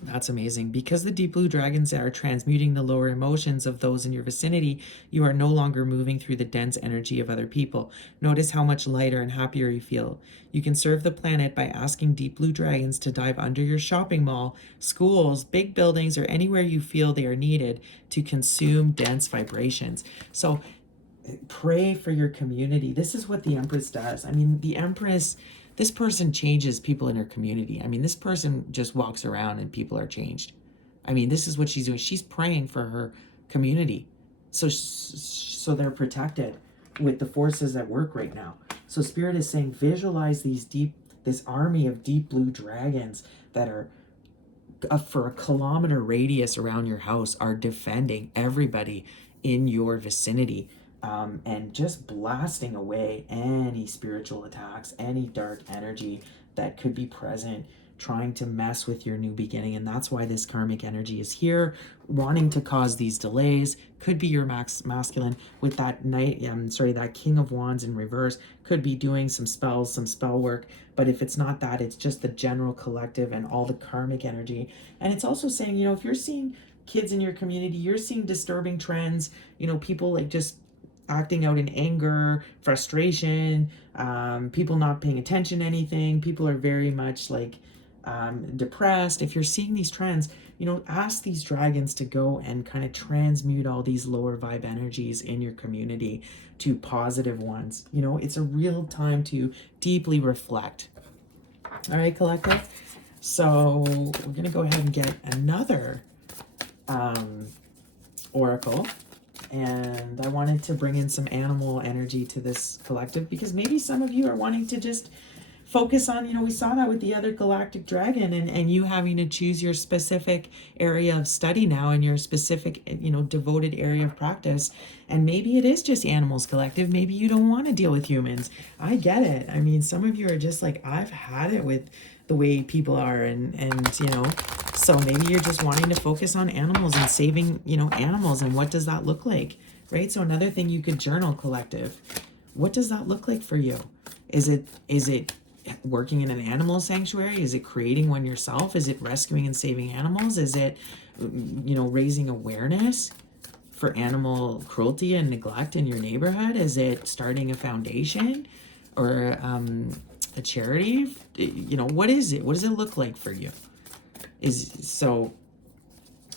That's amazing. Because the deep blue dragons are transmuting the lower emotions of those in your vicinity, you are no longer moving through the dense energy of other people. Notice how much lighter and happier you feel. You can serve the planet by asking deep blue dragons to dive under your shopping mall, schools, big buildings, or anywhere you feel they are needed to consume dense vibrations. So pray for your community. This is what the Empress does. I mean, the Empress, this person changes people in her community. I mean, this person just walks around and people are changed. I mean, this is what she's doing. She's praying for her community. So they're protected with the forces at work right now. So Spirit is saying, visualize this army of deep blue dragons that are for 1 kilometer radius around your house, are defending everybody in your vicinity. And just blasting away any spiritual attacks, any dark energy that could be present, trying to mess with your new beginning. And that's why this karmic energy is here, wanting to cause these delays. Could be your masculine with that that King of Wands in reverse, could be doing some spells, some spell work. But if it's not that, it's just the general collective and all the karmic energy. And it's also saying, you know, if you're seeing kids in your community, you're seeing disturbing trends, you know, people like just acting out in anger, frustration, people not paying attention to anything, people are very much like depressed. If you're seeing these trends, you know, ask these dragons to go and kind of transmute all these lower vibe energies in your community to positive ones. You know, it's a real time to deeply reflect. All right, collective. So we're going to go ahead and get another oracle. And I wanted to bring in some animal energy to this collective, because maybe some of you are wanting to just focus on, you know, we saw that with the other galactic dragon, and you having to choose your specific area of study now and your specific, you know, devoted area of practice. And maybe it is just animals, collective. Maybe you don't want to deal with humans. I get it. I mean, some of you are just like, I've had it with the way people are, and you know, so maybe you're just wanting to focus on animals and saving, you know, animals. And what does that look like, right? So another thing you could journal, collective. What does that look like for you? Is it working in an animal sanctuary? Is it creating one yourself? Is it rescuing and saving animals? Is it, you know, raising awareness for animal cruelty and neglect in your neighborhood? Is it starting a foundation or a charity? You know, what is it? What does it look like for you? And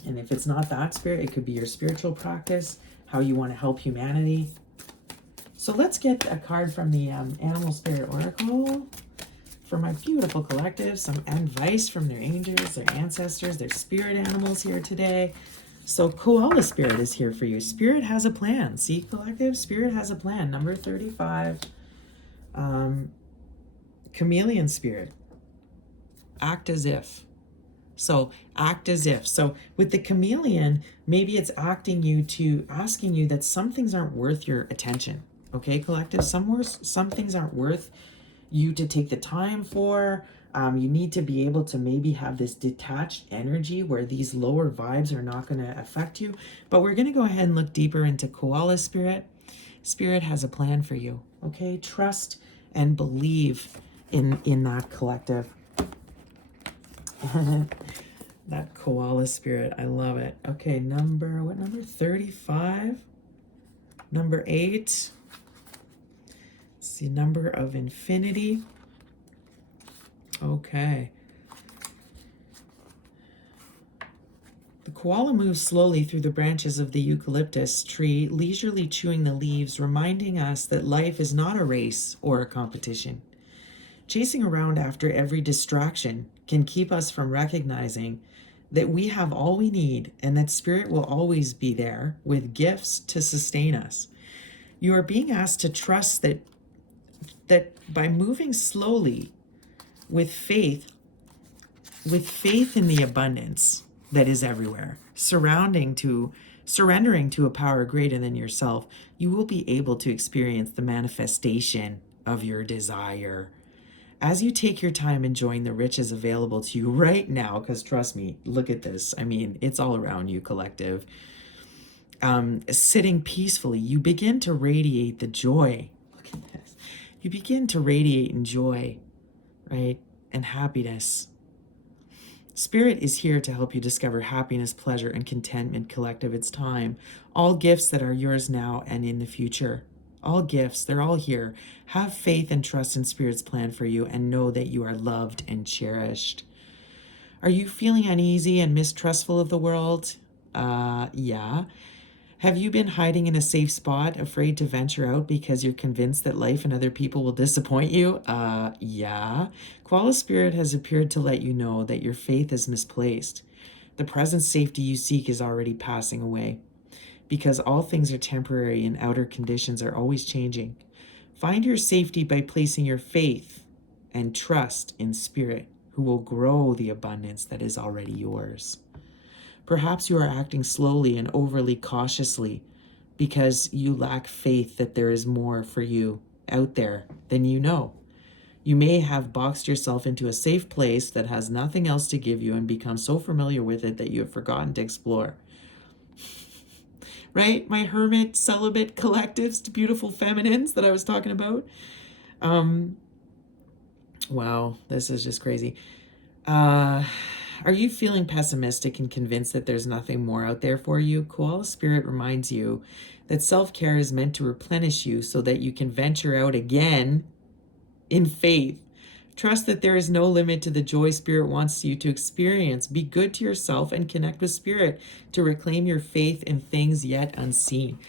if it's not that, Spirit, it could be your spiritual practice, how you want to help humanity. So let's get a card from the Animal Spirit Oracle for my beautiful collective, some advice from their angels, their ancestors, their spirit animals here today. So koala spirit is here for you. Spirit has a plan. See, collective? Spirit has a plan. Number 35. Chameleon spirit. Act as if. So act as if. So with the chameleon, maybe it's asking you that some things aren't worth your attention. Okay, collective? Some things aren't worth you to take the time for. You need to be able to maybe have this detached energy where these lower vibes are not going to affect you. But we're going to go ahead and look deeper into koala spirit. Spirit has a plan for you. Okay, trust and believe in that collective. That koala spirit, I love it. Okay, number 35? Number 8. It's the number of infinity. Okay. The koala moves slowly through the branches of the eucalyptus tree, leisurely chewing the leaves, reminding us that life is not a race or a competition. Chasing around after every distraction can keep us from recognizing that we have all we need and that spirit will always be there with gifts to sustain us. You are being asked to trust that by moving slowly with faith in the abundance that is everywhere, surrendering to a power greater than yourself, you will be able to experience the manifestation of your desire. As you take your time enjoying the riches available to you right now, because trust me, look at this. I mean, it's all around you, collective. Sitting peacefully, you begin to radiate the joy. Look at this. You begin to radiate in joy, right? And happiness. Spirit is here to help you discover happiness, pleasure, and contentment, collective. It's time. All gifts that are yours now and in the future. All gifts, they're all here. Have faith and trust in Spirit's plan for you and know that you are loved and cherished. Are you feeling uneasy and mistrustful of the world? Yeah. Have you been hiding in a safe spot, afraid to venture out because you're convinced that life and other people will disappoint you? Yeah. Koala Spirit has appeared to let you know that your faith is misplaced. The present safety you seek is already passing away, because all things are temporary and outer conditions are always changing. Find your safety by placing your faith and trust in Spirit, who will grow the abundance that is already yours. Perhaps you are acting slowly and overly cautiously because you lack faith that there is more for you out there than you know. You may have boxed yourself into a safe place that has nothing else to give you and become so familiar with it that you have forgotten to explore. Right? My hermit, celibate collectives, beautiful feminines that I was talking about. Wow, this is just crazy. Are you feeling pessimistic and convinced that there's nothing more out there for you? Koala Spirit reminds you that self-care is meant to replenish you so that you can venture out again in faith. Trust that there is no limit to the joy Spirit wants you to experience. Be good to yourself and connect with Spirit to reclaim your faith in things yet unseen.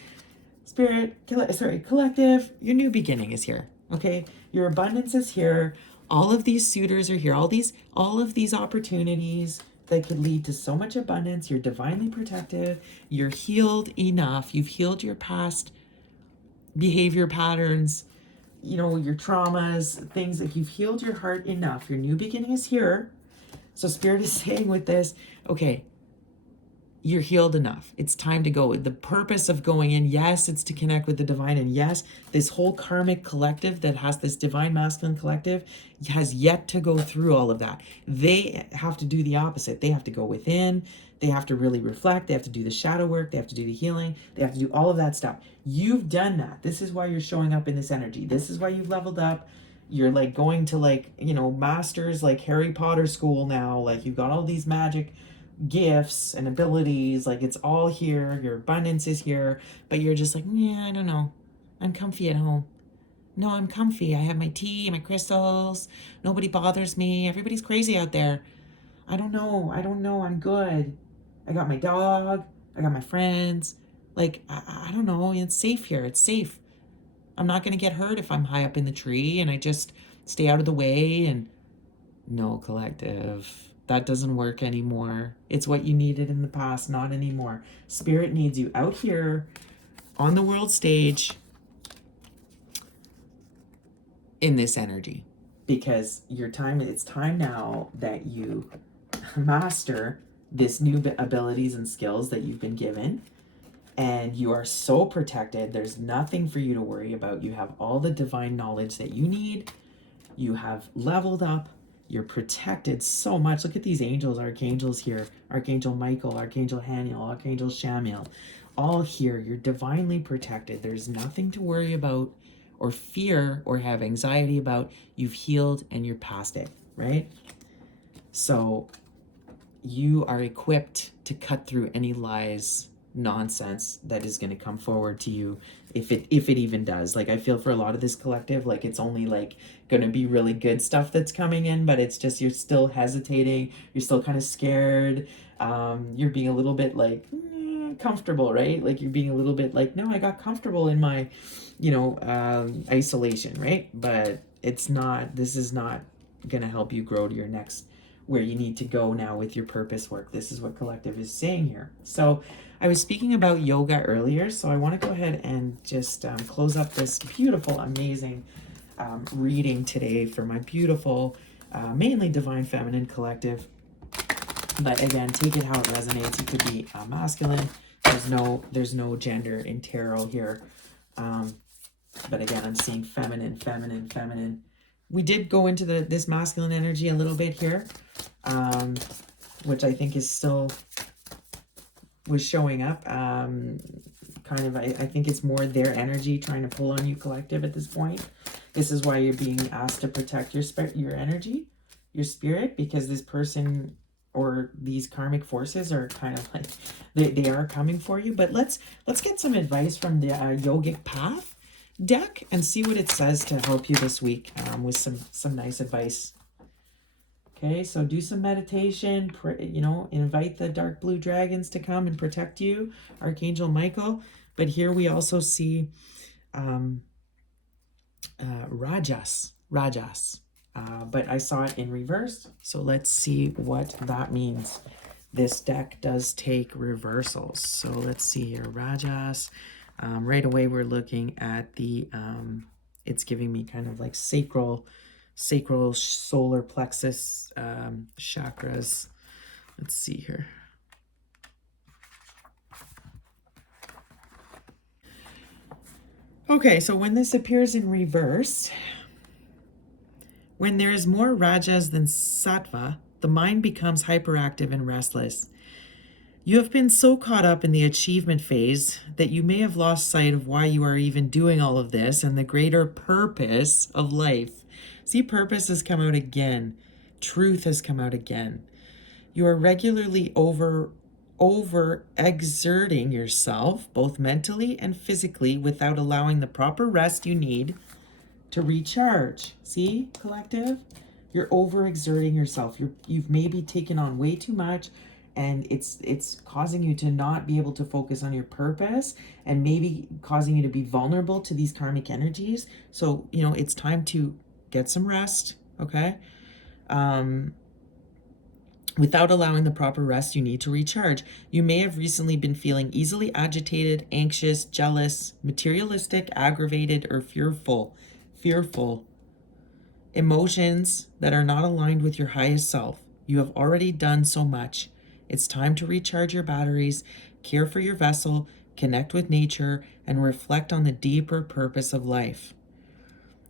Collective, your new beginning is here. Okay, your abundance is here. All of these suitors are here. All of these opportunities that could lead to so much abundance. You're divinely protected. You're healed enough. You've healed your past behavior patterns, your traumas, things that you've healed your heart enough. Your new beginning is here. So Spirit is saying with this, okay, you're healed enough. It's time to go. The purpose of going in, yes, it's to connect with the divine. And yes, this whole karmic collective that has this divine masculine collective has yet to go through all of that. They have to do the opposite. They have to go within. They have to really reflect. They have to do the shadow work. They have to do the healing. They have to do all of that stuff. You've done that. This is why you're showing up in this energy. This is why you've leveled up. You're like going to masters, like Harry Potter school now. Like you've got all these magic gifts and abilities, like it's all here, your abundance is here, but you're just like, yeah, I don't know, I'm comfy at home. No, I'm comfy. I have my tea, my crystals, nobody bothers me, everybody's crazy out there. I don't know, I'm good. I got my dog, I got my friends, like I don't know, it's safe here, it's safe. I'm not gonna get hurt if I'm high up in the tree and I just stay out of the way. And no, collective, That doesn't work anymore. It's what you needed in the past, not anymore. Spirit needs you out here on the world stage in this energy, because it's time now that you master this new abilities and skills that you've been given, and you are so protected. There's nothing for you to worry about. You have all the divine knowledge that you need. You have leveled up. You're protected so much. Look at these angels, archangels here. Archangel Michael, Archangel Hanael, Archangel Shamael. All here. You're divinely protected. There's nothing to worry about or fear or have anxiety about. You've healed and you're past it, right? So you are equipped to cut through any lies, nonsense that is going to come forward to you, if it even does. Like, I feel for a lot of this collective, like it's only like going to be really good stuff that's coming in, but it's just you're still hesitating, you're still kind of scared, you're being a little bit like comfortable, right? Like you're being a little bit like, no, I got comfortable in my isolation, right? But this is not going to help you grow to your next, where you need to go now with your purpose work. This is what collective is saying here. So I was speaking about yoga earlier, so I want to go ahead and just close up this beautiful, amazing reading today for my beautiful, mainly divine feminine collective. But again, take it how it resonates. You could be masculine. There's no gender in tarot here. But again, I'm seeing feminine, feminine, feminine. We did go into this masculine energy a little bit here, which I think is still was showing up. Kind of, I think it's more their energy trying to pull on you, collective, at this point. This is why you're being asked to protect your energy, your spirit, because this person or these karmic forces are kind of like, they are coming for you. But let's get some advice from the yogic path deck and see what it says to help you this week, with some nice advice. Okay, so do some meditation, invite the dark blue dragons to come and protect you, Archangel Michael. But here we also see Rajas. But I saw it in reverse, so let's see what that means. This deck does take reversals. So let's see here, Rajas. Right away we're looking at the, it's giving me kind of like sacral solar plexus chakras. Let's see here. Okay, so when this appears in reverse, when there is more rajas than sattva, the mind becomes hyperactive and restless. You have been so caught up in the achievement phase that you may have lost sight of why you are even doing all of this and the greater purpose of life. See, purpose has come out again. Truth has come out again. You are regularly over exerting yourself, both mentally and physically, without allowing the proper rest you need to recharge. See, collective? You're overexerting yourself. You've maybe taken on way too much, and it's causing you to not be able to focus on your purpose, and maybe causing you to be vulnerable to these karmic energies. So, it's time to get some rest, okay? Without allowing the proper rest you need to recharge. You may have recently been feeling easily agitated, anxious, jealous, materialistic, aggravated, or fearful. Emotions that are not aligned with your highest self. You have already done so much. It's time to recharge your batteries, care for your vessel, connect with nature, and reflect on the deeper purpose of life.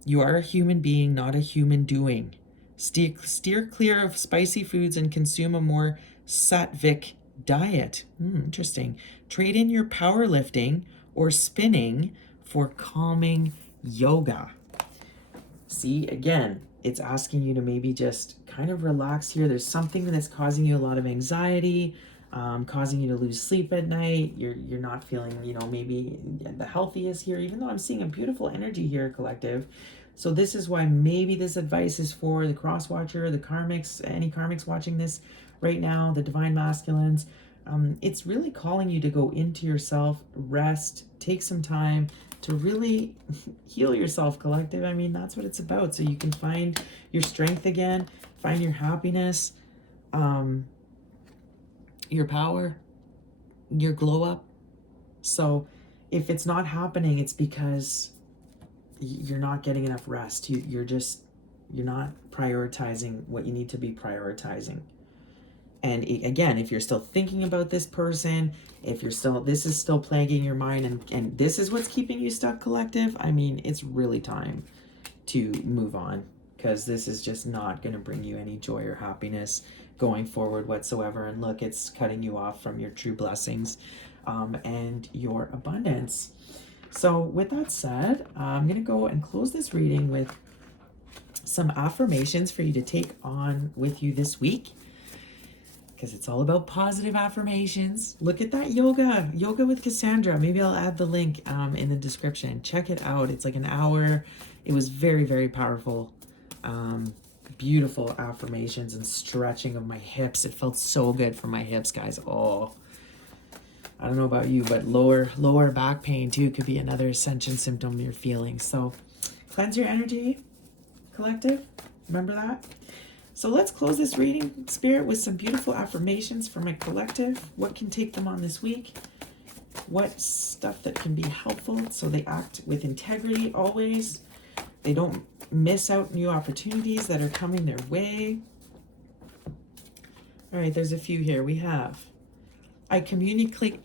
You are a human being, not a human doing. Steer clear of spicy foods and consume a more sattvic diet. Interesting. Trade in your powerlifting or spinning for calming yoga. See, again, it's asking you to maybe just kind of relax here. There's something that's causing you a lot of anxiety, causing you to lose sleep at night. You're not feeling, maybe the healthiest here, even though I'm seeing a beautiful energy here, collective. So this is why maybe this advice is for the cross watcher, the karmics, any karmics watching this right now, the divine masculines. It's really calling you to go into yourself, rest, take some time to really heal yourself, collective. I mean, that's what it's about. So you can find your strength again, find your happiness, your power, your glow up. So if it's not happening, it's because you're not getting enough rest. You're not prioritizing what you need to be prioritizing. And again, if you're still thinking about this person, if you're still, this is still plaguing your mind, and this is what's keeping you stuck, collective, I mean, it's really time to move on, because this is just not going to bring you any joy or happiness going forward whatsoever. And look, it's cutting you off from your true blessings and your abundance. So with that said, I'm going to go and close this reading with some affirmations for you to take on with you this week, because it's all about positive affirmations. Look at that yoga with Cassandra. Maybe I'll add the link in the description. Check it out. It's like an hour. It was very, very powerful. Beautiful affirmations and stretching of my hips. It felt so good for my hips, guys. Oh, I don't know about you, but lower back pain too could be another ascension symptom you're feeling. So cleanse your energy, collective. Remember that? So let's close this reading, Spirit, with some beautiful affirmations for my collective. What can take them on this week? What stuff that can be helpful so they act with integrity always. They don't miss out new opportunities that are coming their way. All right, there's a few here. We have, I communicate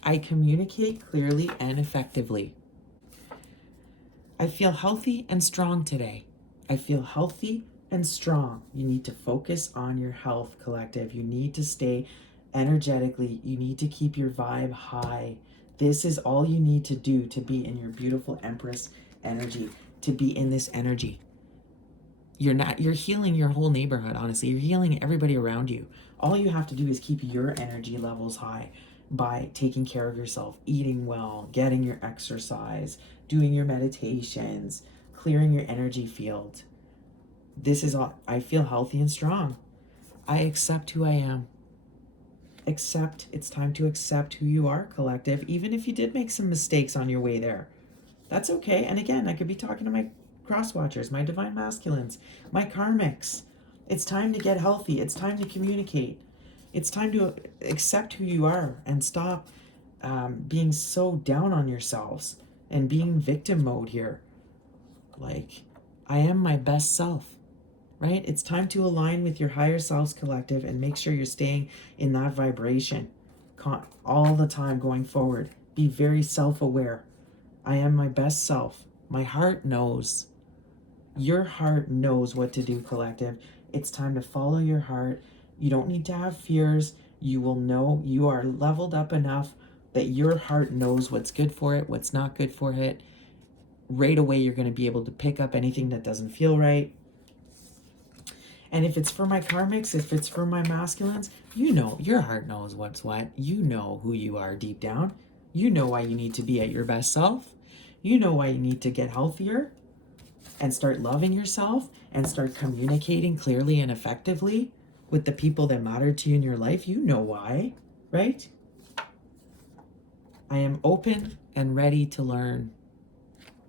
clearly and effectively. I feel healthy and strong today. I feel healthy and strong. You need to focus on your health, collective. You need to stay energetically. You need to keep your vibe high. This is all you need to do to be in your beautiful Empress energy, to be in this energy. You're healing your whole neighborhood, honestly. You're healing everybody around you. All you have to do is keep your energy levels high by taking care of yourself, eating well, getting your exercise, doing your meditations, clearing your energy field. This is all. I feel healthy and strong. I accept who I am. It's time to accept who you are, collective, even if you did make some mistakes on your way there. That's okay. And again, I could be talking to my cross watchers, my divine masculines, my karmics. It's time to get healthy. It's time to communicate. It's time to accept who you are and stop being so down on yourselves and being in victim mode here. Like, I am my best self. Right? It's time to align with your higher selves, collective, and make sure you're staying in that vibration all the time going forward. Be very self-aware. I am my best self. My heart knows. Your heart knows what to do, collective. It's time to follow your heart. You don't need to have fears. You will know you are leveled up enough that your heart knows what's good for it, what's not good for it. Right away, you're going to be able to pick up anything that doesn't feel right. And if it's for my karmics, if it's for my masculines, you know, your heart knows what's what. You know who you are deep down. You know why you need to be at your best self. You know why you need to get healthier and start loving yourself and start communicating clearly and effectively with the people that matter to you in your life. You know why, right? I am open and ready to learn.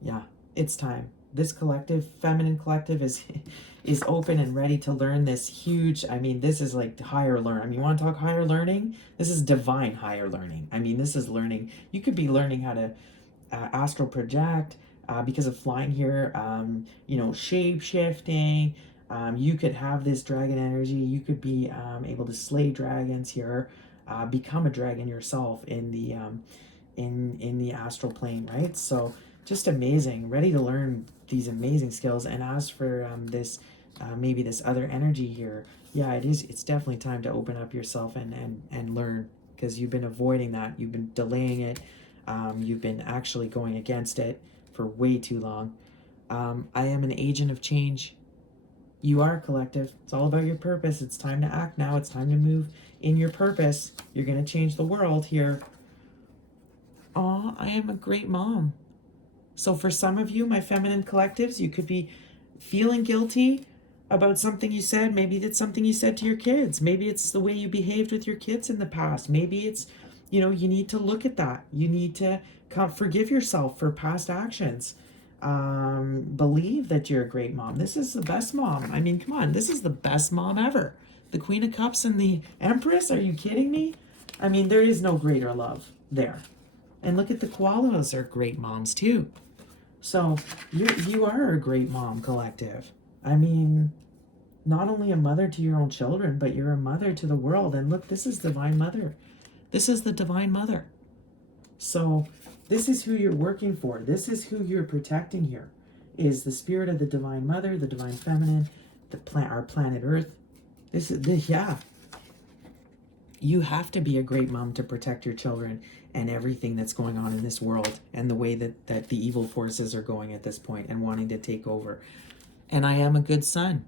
Yeah, it's time. This collective, feminine collective, is open and ready to learn this huge, I mean, this is like higher learn. I mean, you want to talk higher learning? This is divine higher learning. I mean, this is learning. You could be learning how to astral project because of flying here, shape shifting. You could have this dragon energy. You could be able to slay dragons here, become a dragon yourself in the astral plane, right? So just amazing, ready to learn these amazing skills. And as for this maybe this other energy here, yeah, it's definitely time to open up yourself and learn, because you've been avoiding that. You've been delaying it. You've been actually going against it for way too long. I am an agent of change. You are, collective. It's all about your purpose. It's time to act now. It's time to move in your purpose. You're going to change the world here. Aw, I am a great mom. So for some of you, my feminine collectives, you could be feeling guilty about something you said. Maybe that's something you said to your kids. Maybe it's the way you behaved with your kids in the past. Maybe it's, you need to look at that. You need to forgive yourself for past actions. Believe that you're a great mom. This is the best mom. I mean, come on, this is the best mom ever. The Queen of Cups and the Empress? Are you kidding me? I mean, there is no greater love there. And look at the koalas are great moms too. So you are a great mom collective. I mean, not only a mother to your own children, but you're a mother to the world. And look, this is Divine Mother. This is the Divine Mother. So this is who you're working for. This is who you're protecting here, is the spirit of the Divine Mother, the Divine Feminine, our planet Earth. Yeah. You have to be a great mom to protect your children and everything that's going on in this world and the way that the evil forces are going at this point and wanting to take over. And I am a good son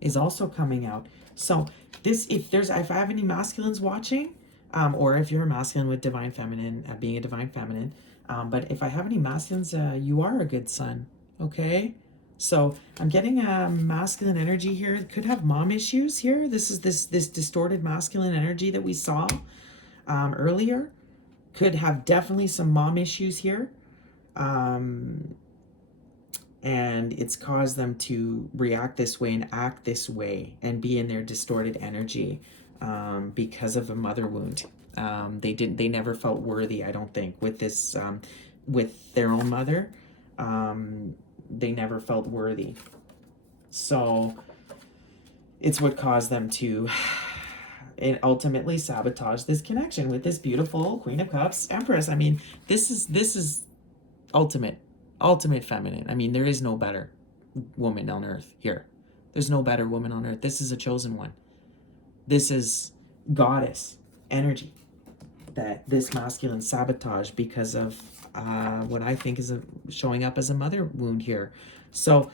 is also coming out. So this, if I have any masculines watching, or if you're a masculine with Divine Feminine, being a Divine Feminine, but if I have any masculines, you are a good son, okay? So I'm getting a masculine energy here. Could have mom issues here. This is this distorted masculine energy that we saw earlier. Could have definitely some mom issues here. And it's caused them to react this way and act this way and be in their distorted energy because of a mother wound. They never felt worthy, I don't think, with this, with their own mother. They never felt worthy. So it's what caused them to ultimately sabotage this connection with this beautiful Queen of Cups Empress. I mean, this is ultimate feminine. I mean, there is no better woman on earth here. There's no better woman on earth. This is a chosen one. This is goddess energy that this masculine sabotage because of what I think is showing up as a mother wound here. So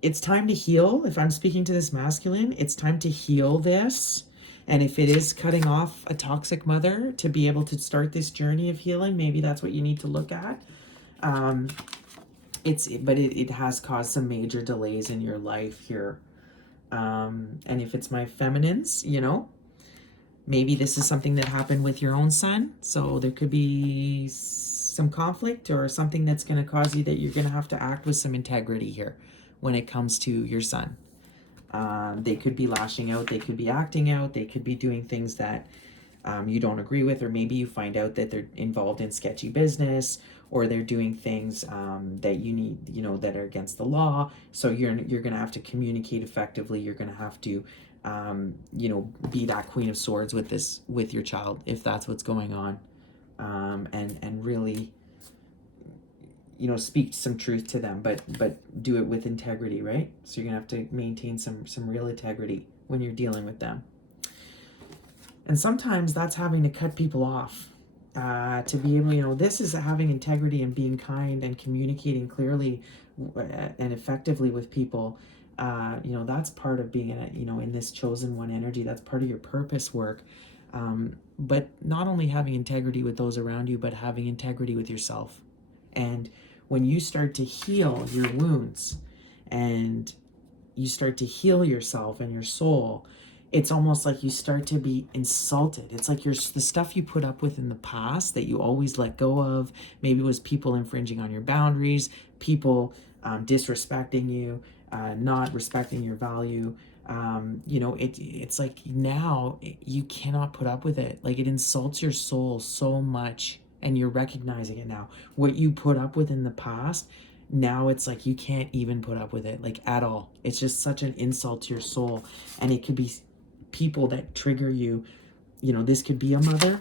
it's time to heal. If I'm speaking to this masculine, it's time to heal this. And if it is cutting off a toxic mother to be able to start this journey of healing, maybe that's what you need to look at. It has caused some major delays in your life here. And if it's my feminines, you know, maybe this is something that happened with your own son. So there could be some conflict or something that's going to cause you that you're going to have to act with some integrity here when it comes to your son. They could be lashing out. They could be acting out. They could be doing things that you don't agree with, or maybe you find out that they're involved in sketchy business, or they're doing things that you need, you know, that are against the law. So you're going to have to communicate effectively. You're going to have to, you know, be that Queen of Swords with your child, if that's what's going on, and really, you know, speak some truth to them, but do it with integrity, right? So you're gonna have to maintain some real integrity when you're dealing with them. And sometimes that's having to cut people off to be able, you know, this is having integrity and being kind and communicating clearly and effectively with people. You know, that's part of being, you know, in this chosen one energy. That's part of your purpose work. But not only having integrity with those around you, but having integrity with yourself. And when you start to heal your wounds and you start to heal yourself and your soul, it's almost like you start to be insulted. It's like the stuff you put up with in the past that you always let go of. Maybe it was people infringing on your boundaries, people disrespecting you, not respecting your value. You know, it's like now you cannot put up with it. Like, it insults your soul so much. And you're recognizing it now. What you put up with in the past, now it's like you can't even put up with it, like, at all. It's just such an insult to your soul. And it could be people that trigger you. You know, this could be a mother.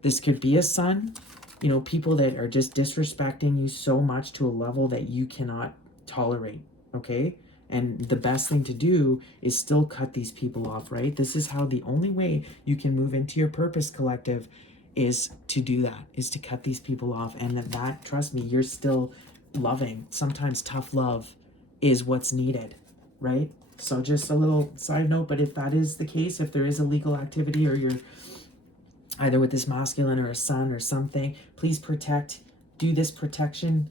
This could be a son. You know, people that are just disrespecting you so much to a level that you cannot tolerate, okay? And the best thing to do is still cut these people off, right? This is how the only way you can move into your purpose collective is to do that, is to cut these people off. And that, trust me, you're still loving. Sometimes tough love is what's needed, right? So just a little side note, but if that is the case, if there is illegal activity or you're either with this masculine or a son or something, please do this protection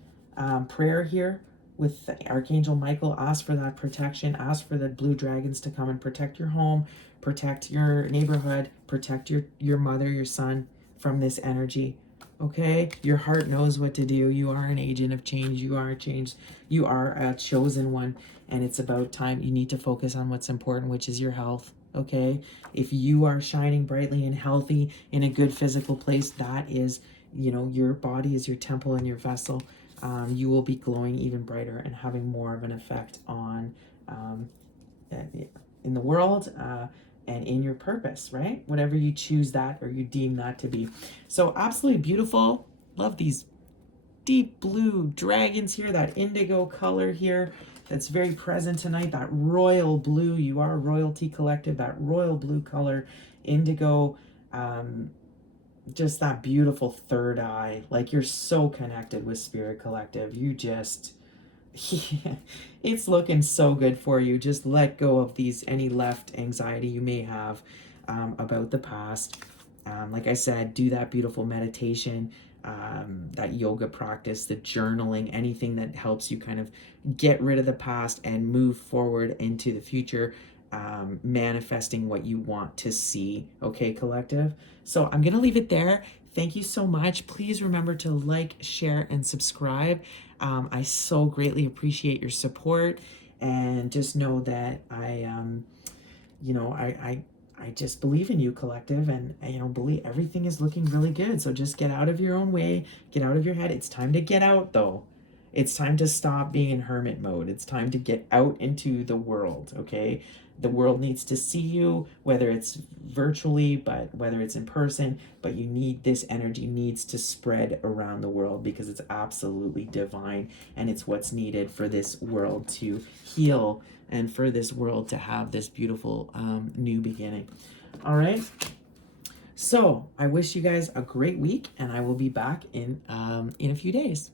prayer here with Archangel Michael. Ask for that protection. Ask for the blue dragons to come and protect your home, protect your neighborhood, protect your mother, your son, from this energy. Okay, your heart knows what to do. You are an agent of change. You are a change. You are a chosen one. And it's about time. You need to focus on what's important, which is your health. Okay, if you are shining brightly and healthy in a good physical place, that is, you know, your body is your temple and your vessel. You will be glowing even brighter and having more of an effect on in the world, and in your purpose, right? Whatever you choose that or you deem that to be. So absolutely beautiful. Love these deep blue dragons here, that indigo color here that's very present tonight, that royal blue. You are royalty collective, that royal blue color, indigo, just that beautiful third eye. Like, you're so connected with Spirit Collective. You just, yeah, it's looking so good for you. Just let go of any left anxiety you may have about the past. Like I said, do that beautiful meditation, that yoga practice, the journaling, anything that helps you kind of get rid of the past and move forward into the future, manifesting what you want to see. Okay, collective? So I'm going to leave it there. Thank you so much. Please remember to like, share, and subscribe. I so greatly appreciate your support, and just know that you know, I just believe in you, collective, and you know, believe everything is looking really good. So just get out of your own way, get out of your head. It's time to get out, though. It's time to stop being in hermit mode. It's time to get out into the world, okay? The world needs to see you, whether it's virtually, but whether it's in person, but you need, this energy needs to spread around the world because it's absolutely divine, and it's what's needed for this world to heal and for this world to have this beautiful new beginning. All right. So I wish you guys a great week, and I will be back in a few days.